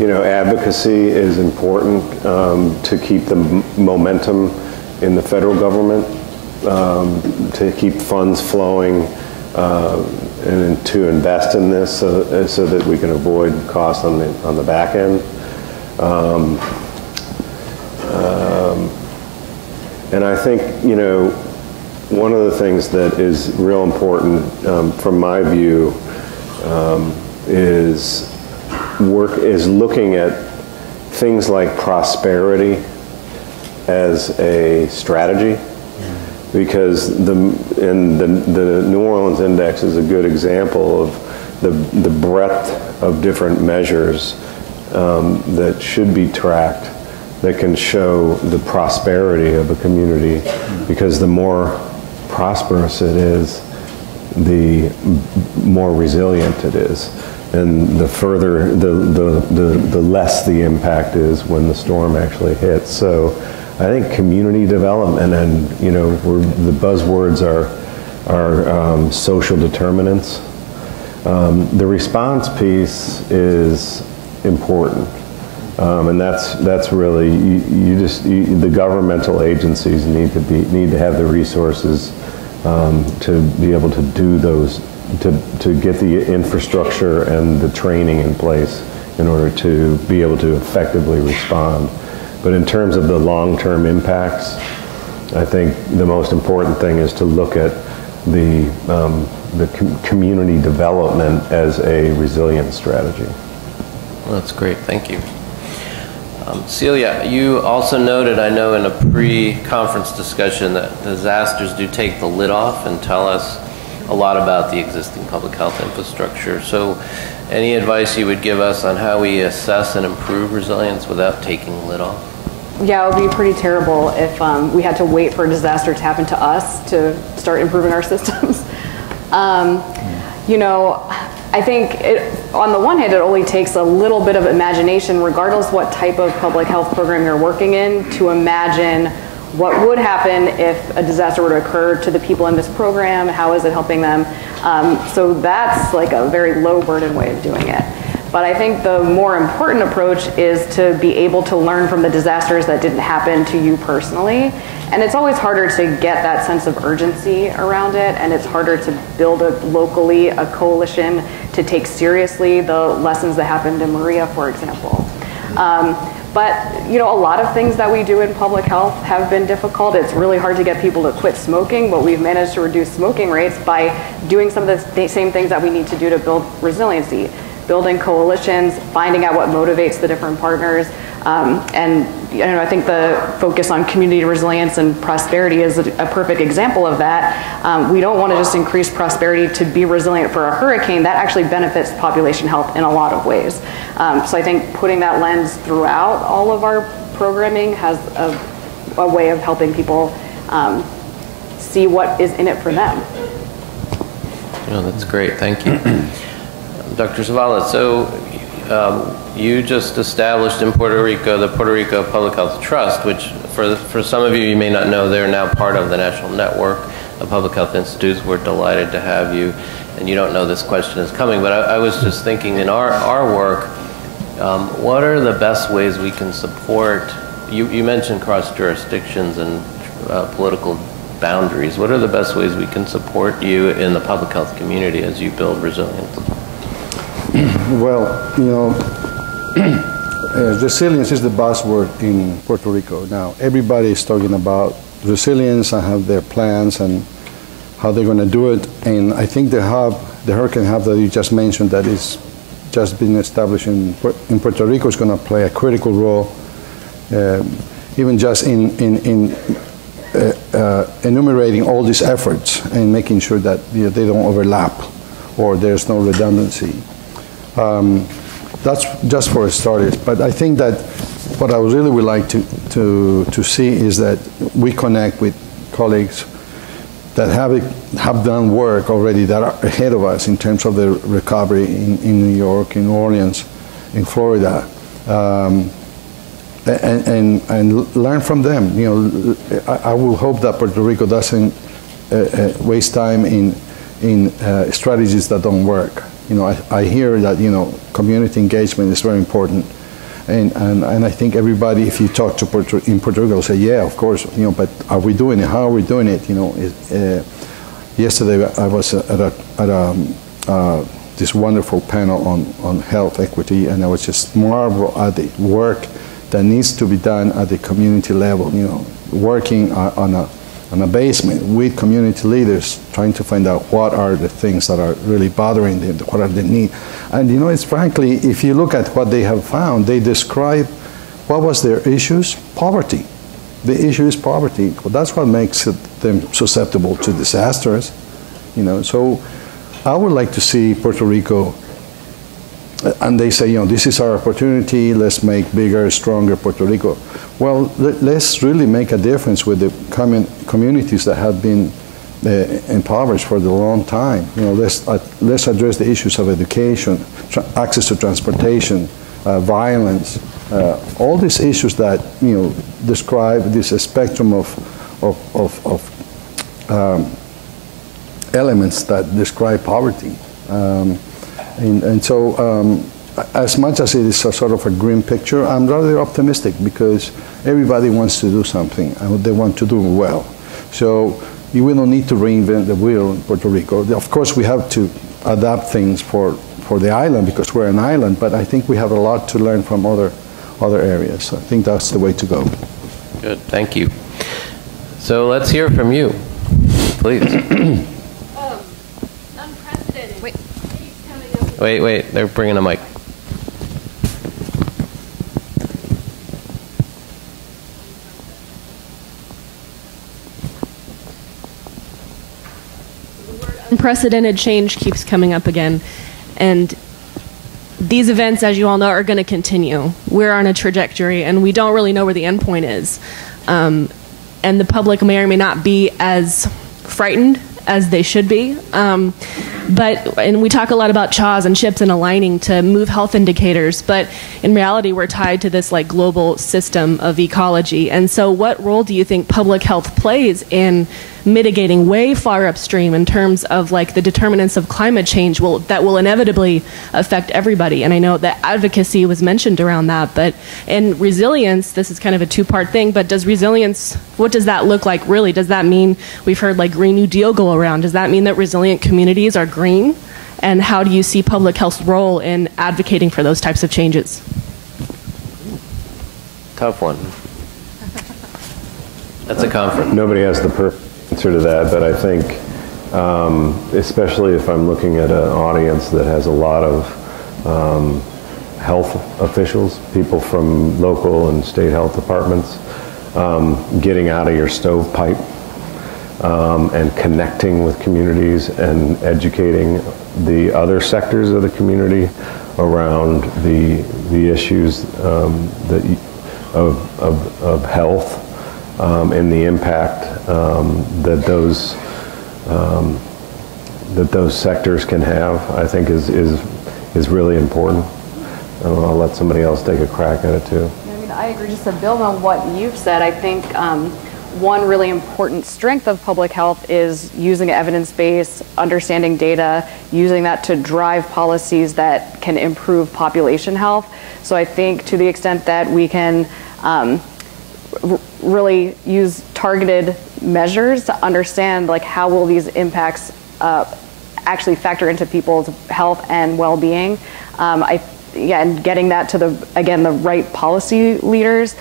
advocacy is important to keep the momentum in the federal government, to keep funds flowing and to invest in this so that we can avoid costs on the back end. And I think, one of the things that is real important from my view is looking at things like prosperity as a strategy, because the New Orleans Index is a good example of the breadth of different measures that should be tracked that can show the prosperity of a community, because the more prosperous it is, the more resilient it is, and the further, the less the impact is when the storm actually hits. So I think community development and, the buzzwords are social determinants. The response piece is important. And that's really, the governmental agencies need to have the resources to be able to do those, to get the infrastructure and the training in place in order to be able to effectively respond. But in terms of the long-term impacts, I think the most important thing is to look at the community development as a resilience strategy. Well, that's great. Thank you. Celia, you also noted, I know, in a pre-conference discussion that disasters do take the lid off and tell us a lot about the existing public health infrastructure. So any advice you would give us on how we assess and improve resilience without taking the lid off? Yeah, it would be pretty terrible if we had to wait for a disaster to happen to us to start improving our systems. I think on the one hand, it only takes a little bit of imagination, regardless what type of public health program you're working in, to imagine what would happen if a disaster were to occur to the people in this program. How is it helping them? So that's like a very low burden way of doing it. But I think the more important approach is to be able to learn from the disasters that didn't happen to you personally. And it's always harder to get that sense of urgency around it, and it's harder to build locally a coalition to take seriously the lessons that happened in Maria, for example. But a lot of things that we do in public health have been difficult. It's really hard to get people to quit smoking, but we've managed to reduce smoking rates by doing some of the same things that we need to do to build resiliency. Building coalitions, finding out what motivates the different partners, and I think the focus on community resilience and prosperity is a perfect example of that. We don't want to just increase prosperity to be resilient for a hurricane. That actually benefits population health in a lot of ways. So I think putting that lens throughout all of our programming has a way of helping people see what is in it for them. Oh, that's great. Thank you. Dr. Zavala, so you just established in Puerto Rico the Puerto Rico Public Health Trust, which for some of you may not know, they're now part of the National Network of Public Health Institutes. We're delighted to have you, and you don't know this question is coming, but I was just thinking in our work, what are the best ways we can support, you mentioned cross jurisdictions and political boundaries. What are the best ways we can support you in the public health community as you build resilience? Well, resilience is the buzzword in Puerto Rico now. Everybody is talking about resilience and have their plans and how they're going to do it. And I think the hurricane hub that you just mentioned, that is just been established in Puerto Rico, is going to play a critical role, even just in enumerating all these efforts and making sure that they don't overlap or there's no redundancy. that's just for starters. But I think that what I really would like to see is that we connect with colleagues that have done work already that are ahead of us in terms of the recovery in New York, in New Orleans, in Florida, and learn from them. You know, I will hope that Puerto Rico doesn't waste time in strategies that don't work. You know, I hear that, you know, community engagement is very important. And I think everybody, if you talk to in Puerto Rico, will say, yeah, of course, you know, but are we doing it? How are we doing it? You know, yesterday I was at this wonderful panel on health equity, and I was just marveled at the work that needs to be done at the community level. You know, working on a basement with community leaders, trying to find out what are the things that are really bothering them, what are the needs. And you know, it's frankly, if you look at what they have found, they describe what was their issues: poverty. The issue is poverty. Well, that's what makes them susceptible to disasters. You know, so I would like to see Puerto Rico, and they say, you know, this is our opportunity, let's make bigger, stronger Puerto Rico. Well, let's really make a difference with the communities that have been impoverished for a long time. You know, let's address the issues of education, access to transportation, violence, all these issues that, you know, describe this spectrum of elements that describe poverty. And so, as much as it is a sort of a grim picture, I'm rather optimistic because everybody wants to do something and they want to do it well. So we don't need to reinvent the wheel in Puerto Rico. Of course, we have to adapt things for the island because we're an island, but I think we have a lot to learn from other areas. I think that's the way to go. Good, thank you. So let's hear from you, please. Unprecedented. Wait, they're bringing a mic. Unprecedented change keeps coming up again, and these events, as you all know, are going to continue. We're on a trajectory, and we don't really know where the end point is. And the public may or may not be as frightened as they should be. And we talk a lot about CHAOS and CHIPS and aligning to move health indicators, but in reality, we're tied to this like global system of ecology. And so what role do you think public health plays in mitigating way far upstream in terms of like the determinants of climate change that will inevitably affect everybody? And I know that advocacy was mentioned around that, but in resilience, this is kind of a two-part thing, but does resilience, what does that look like really? Does that mean, we've heard like Green New Deal go around, does that mean that resilient communities are green? And how do you see public health's role in advocating for those types of changes? Tough one. That's a conference. Nobody has the perfect answer to that, but I think, especially if I'm looking at an audience that has a lot of health officials, people from local and state health departments, getting out of your stovepipe and connecting with communities and educating the other sectors of the community around the issues of health and the impact that those sectors can have, I think is really important. I'll let somebody else take a crack at it too. I mean, I agree. Just to build on what you've said, I think one really important strength of public health is using evidence base, understanding data, using that to drive policies that can improve population health. So I think to the extent that we can really use targeted measures to understand like how will these impacts actually factor into people's health and well-being, and getting that to the right policy leaders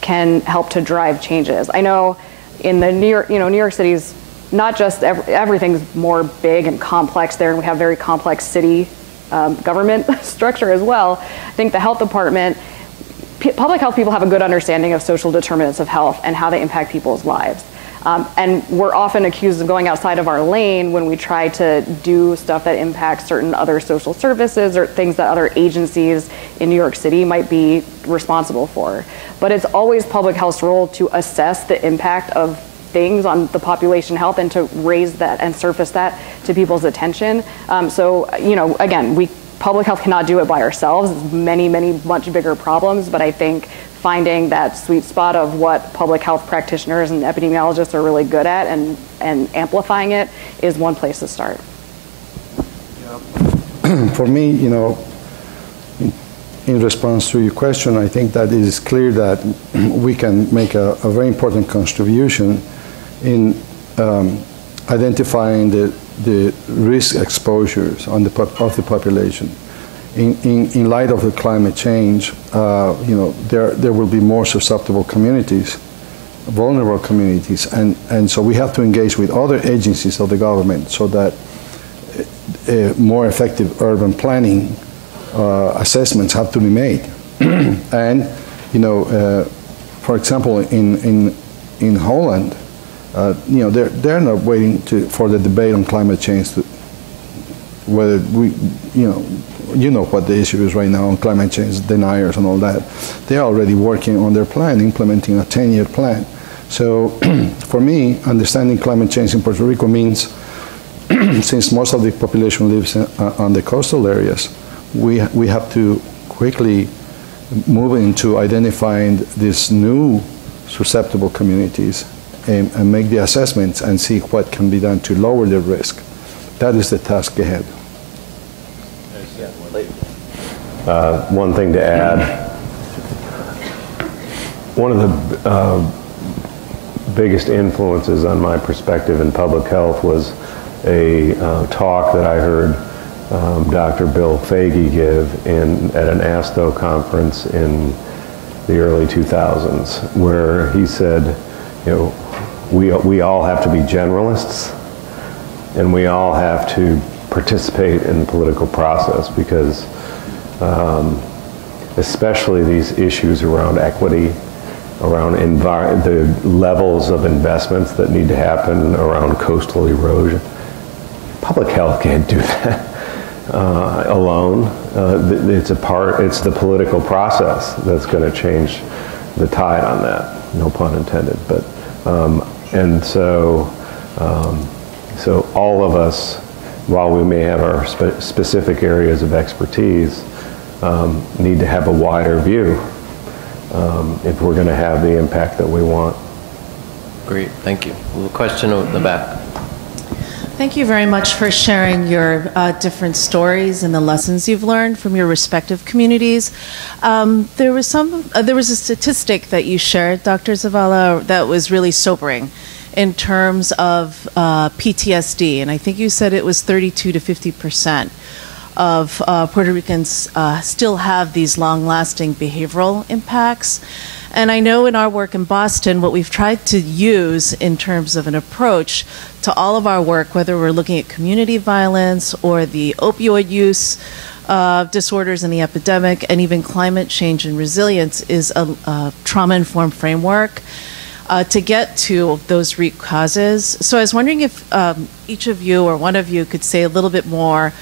can help to drive changes. I know in the New York City's not just everything's more big and complex there, and we have very complex city government structure as well. I think the health department, public health people have a good understanding of social determinants of health and how they impact people's lives. And we're often accused of going outside of our lane when we try to do stuff that impacts certain other social services or things that other agencies in New York City might be responsible for. But it's always public health's role to assess the impact of things on the population health and to raise that and surface that to people's attention. So, you know, again, public health cannot do it by ourselves. It's many, many much bigger problems, but I think finding that sweet spot of what public health practitioners and epidemiologists are really good at and amplifying it is one place to start. For me, you know, in response to your question, I think that it is clear that we can make a very important contribution in identifying the risk exposures of the population. In light of the climate change, you know, there will be more susceptible communities, vulnerable communities, and so we have to engage with other agencies of the government so that more effective urban planning assessments have to be made. And, you know, for example, in Holland, you know, they're not waiting for the debate on climate change to whether you know what the issue is right now on climate change deniers and all that. They're already working on their plan, implementing a 10-year plan. So for me, understanding climate change in Puerto Rico means, since most of the population lives on the coastal areas, we have to quickly move into identifying these new susceptible communities and make the assessments and see what can be done to lower the risk. That is the task ahead. One thing to add, one of the biggest influences on my perspective in public health was a talk that I heard Dr. Bill Foege give at an ASTO conference in the early 2000s, where he said, you know, we all have to be generalists, and we all have to participate in the political process, because especially these issues around equity, around the levels of investments that need to happen around coastal erosion. Public health can't do that alone. It's the political process that's going to change the tide on that, no pun intended. But and so all of us, while we may have our specific areas of expertise, need to have a wider view if we're going to have the impact that we want. Great, thank you. A question in the back. Thank you very much for sharing your different stories and the lessons you've learned from your respective communities. There was a statistic that you shared, Dr. Zavala, that was really sobering in terms of PTSD, and I think you said it was 32 to 50% of Puerto Ricans still have these long-lasting behavioral impacts. And I know in our work in Boston, what we've tried to use in terms of an approach to all of our work, whether we're looking at community violence or the opioid use disorders in the epidemic, and even climate change and resilience, is a trauma-informed framework to get to those root causes. So I was wondering if each of you or one of you could say a little bit more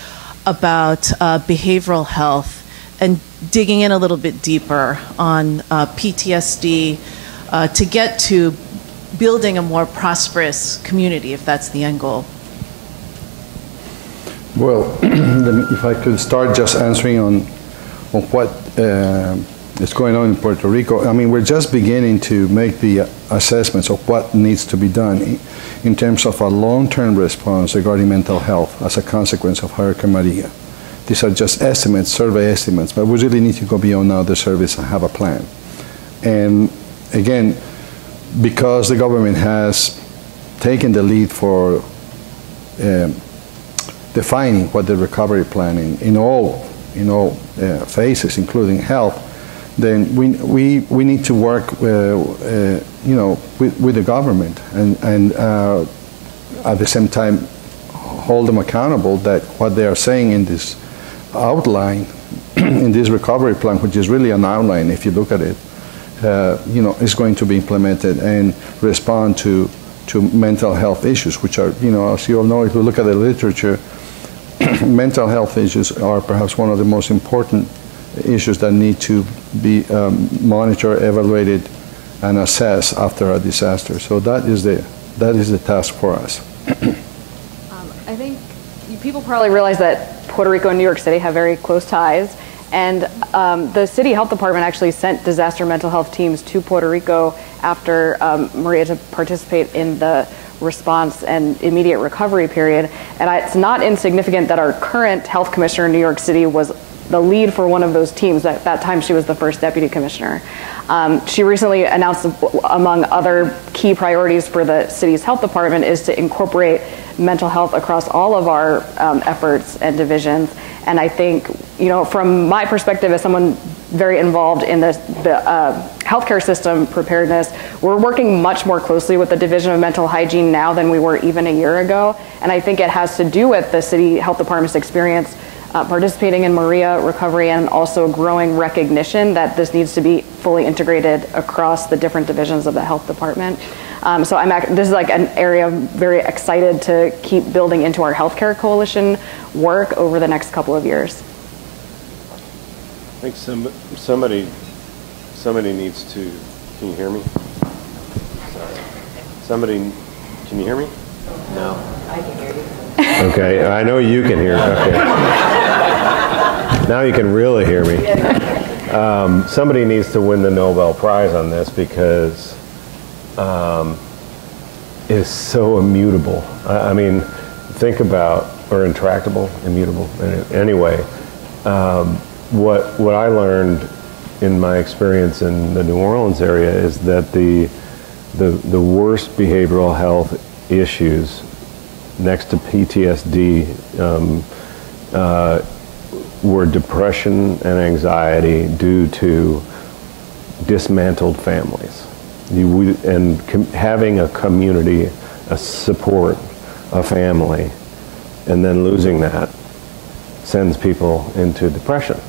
about behavioral health and digging in a little bit deeper on PTSD to get to building a more prosperous community, if that's the end goal. Well, if I could start just answering on what is going on in Puerto Rico. I mean, we're just beginning to make the assessments of what needs to be done in terms of a long-term response regarding mental health as a consequence of Hurricane Maria. These are just estimates, survey estimates, but we really need to go beyond now the surveys and have a plan. And again, because the government has taken the lead for defining what the recovery plan in all phases, including health, then we need to work with the government and at the same time hold them accountable that what they are saying in this outline, in this recovery plan, which is really an outline if you look at it, is going to be implemented and respond to to mental health issues, which are, as you all know, if you look at the literature, mental health issues are perhaps one of the most important issues that need to be monitored, evaluated, and assessed after a disaster. So that is the task for us. I think people probably realize that Puerto Rico and New York City have very close ties, and the city health department actually sent disaster mental health teams to Puerto Rico after Maria to participate in the response and immediate recovery period. And it's not insignificant that our current health commissioner in New York City was the lead for one of those teams. At that time, she was the first deputy commissioner. She recently announced, among other key priorities for the city's health department, is to incorporate mental health across all of our efforts and divisions. And I think, from my perspective as someone very involved in the healthcare system preparedness, we're working much more closely with the Division of Mental Hygiene now than we were even a year ago. And I think it has to do with the city health department's experience participating in Maria recovery, and also growing recognition that this needs to be fully integrated across the different divisions of the health department. So this is like an area I'm very excited to keep building into our healthcare coalition work over the next couple of years. I think somebody needs to. Can you hear me? Sorry. Can you hear me? No. I can hear you. Okay, I know you can hear me. Okay. Now you can really hear me. Somebody needs to win the Nobel Prize on this, because it's so immutable. I mean, think about, or intractable, immutable. Anyway, what I learned in my experience in the New Orleans area is that the worst behavioral health issues next to PTSD were depression and anxiety due to dismantled families. Having a community, a support, a family, and then losing that sends people into depression.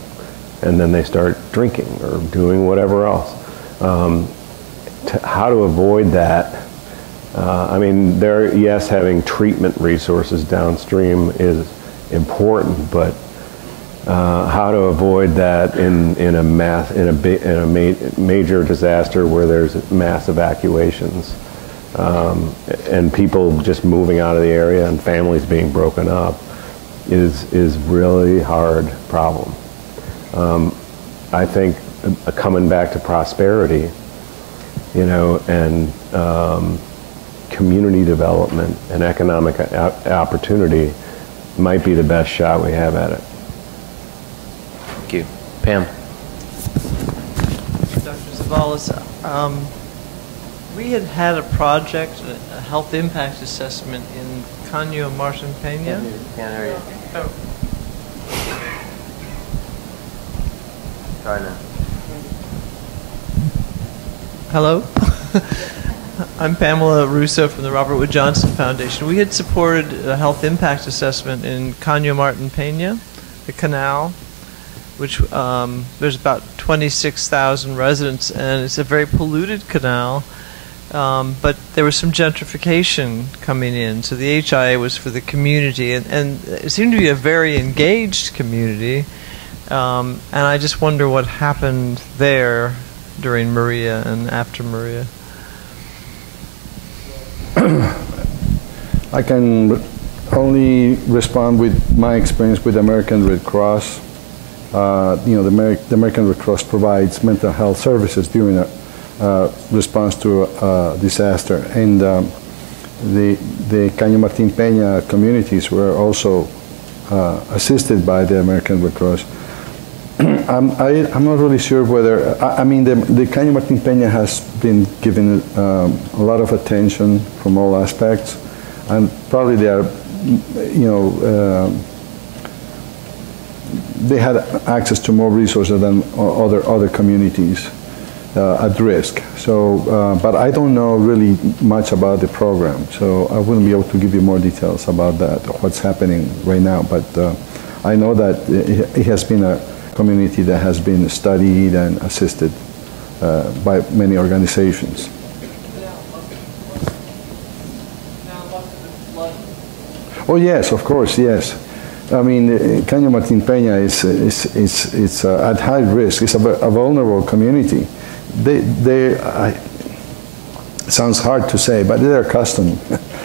And then they start drinking or doing whatever else. How to avoid that? I mean, yes, having treatment resources downstream is important, but how to avoid that in a major disaster where there's mass evacuations and people just moving out of the area and families being broken up is really hard problem. I think coming back to prosperity, and community development and economic opportunity might be the best shot we have at it. Thank you. Pam. Dr. Zavalas, we had a project, a health impact assessment in Caño Martin Peña. Can't hear you. Oh. Try now. Hello? I'm Pamela Russo from the Robert Wood Johnson Foundation. We had supported a health impact assessment in Caño Martin Peña, the canal, which there's about 26,000 residents, and it's a very polluted canal, but there was some gentrification coming in. So the HIA was for the community, and it seemed to be a very engaged community. And I just wonder what happened there during Maria and after Maria. I can only respond with my experience with the American Red Cross. The American Red Cross provides mental health services during a response to a disaster, and the Caño Martin Peña communities were also assisted by the American Red Cross. I'm not really sure whether, the Caño Martin Peña has been given a lot of attention from all aspects, and probably they are, they had access to more resources than other communities at risk. So, but I don't know really much about the program, so I wouldn't be able to give you more details about that, what's happening right now. But I know that it has been a community that has been studied and assisted by many organizations. Oh yes, of course, yes. I mean, Caño Martín Peña is at high risk. It's a vulnerable community. Sounds hard to say, but they're accustomed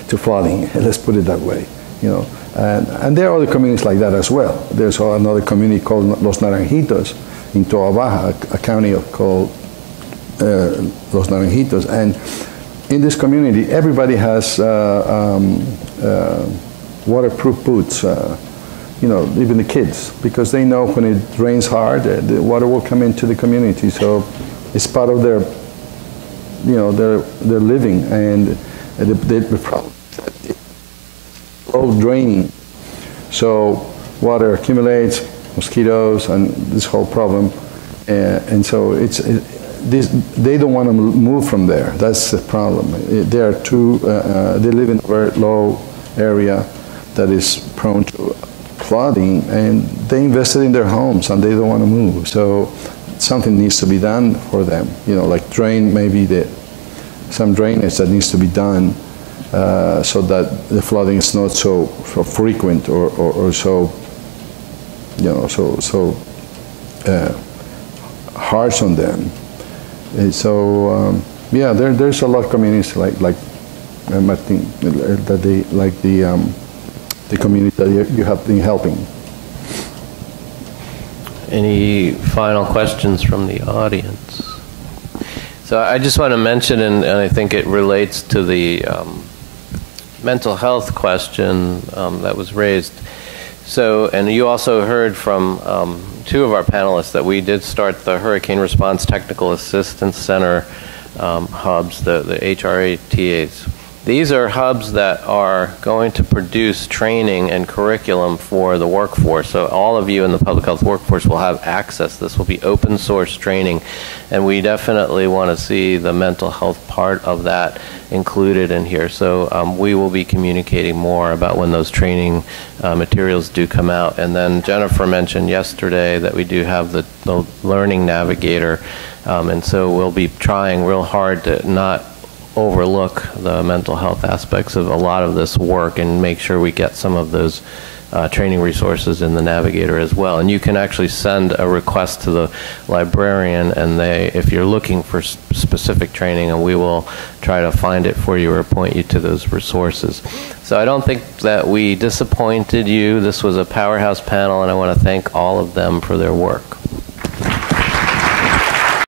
to flooding. Let's put it that way, you know. And there are other communities like that as well. There's another community called Los Naranjitos in Toa Baja, a county called Los Naranjitos. And in this community, everybody has waterproof boots. You know, even the kids, because they know when it rains hard, the water will come into the community. So it's part of their, you know, their living, and the problem is low draining. So water accumulates, mosquitoes, and this whole problem, and so they don't want to move from there. That's the problem. They live in a very low area that is prone to flooding, and they invested in their homes and they don't want to move. So something needs to be done for them. You know, like some drainage that needs to be done so that the flooding is not so frequent or so, you know, so harsh on them. And so yeah, there's a lot of communities like Martin, that they like the community that you have been helping. Any final questions from the audience? So I just want to mention, and I think it relates to the mental health question that was raised. So, and you also heard from two of our panelists that we did start the Hurricane Response Technical Assistance Center hubs, the HRATAs. These are hubs that are going to produce training and curriculum for the workforce. So all of you in the public health workforce will have access. This will be open source training, and we definitely want to see the mental health part of that included in here. So we will be communicating more about when those training materials do come out. And then Jennifer mentioned yesterday that we do have the Learning Navigator, and so we'll be trying real hard to not overlook the mental health aspects of a lot of this work and make sure we get some of those training resources in the Navigator as well. And you can actually send a request to the librarian, and if you're looking for specific training, and we will try to find it for you or point you to those resources. So I don't think that we disappointed you. This was a powerhouse panel, and I want to thank all of them for their work.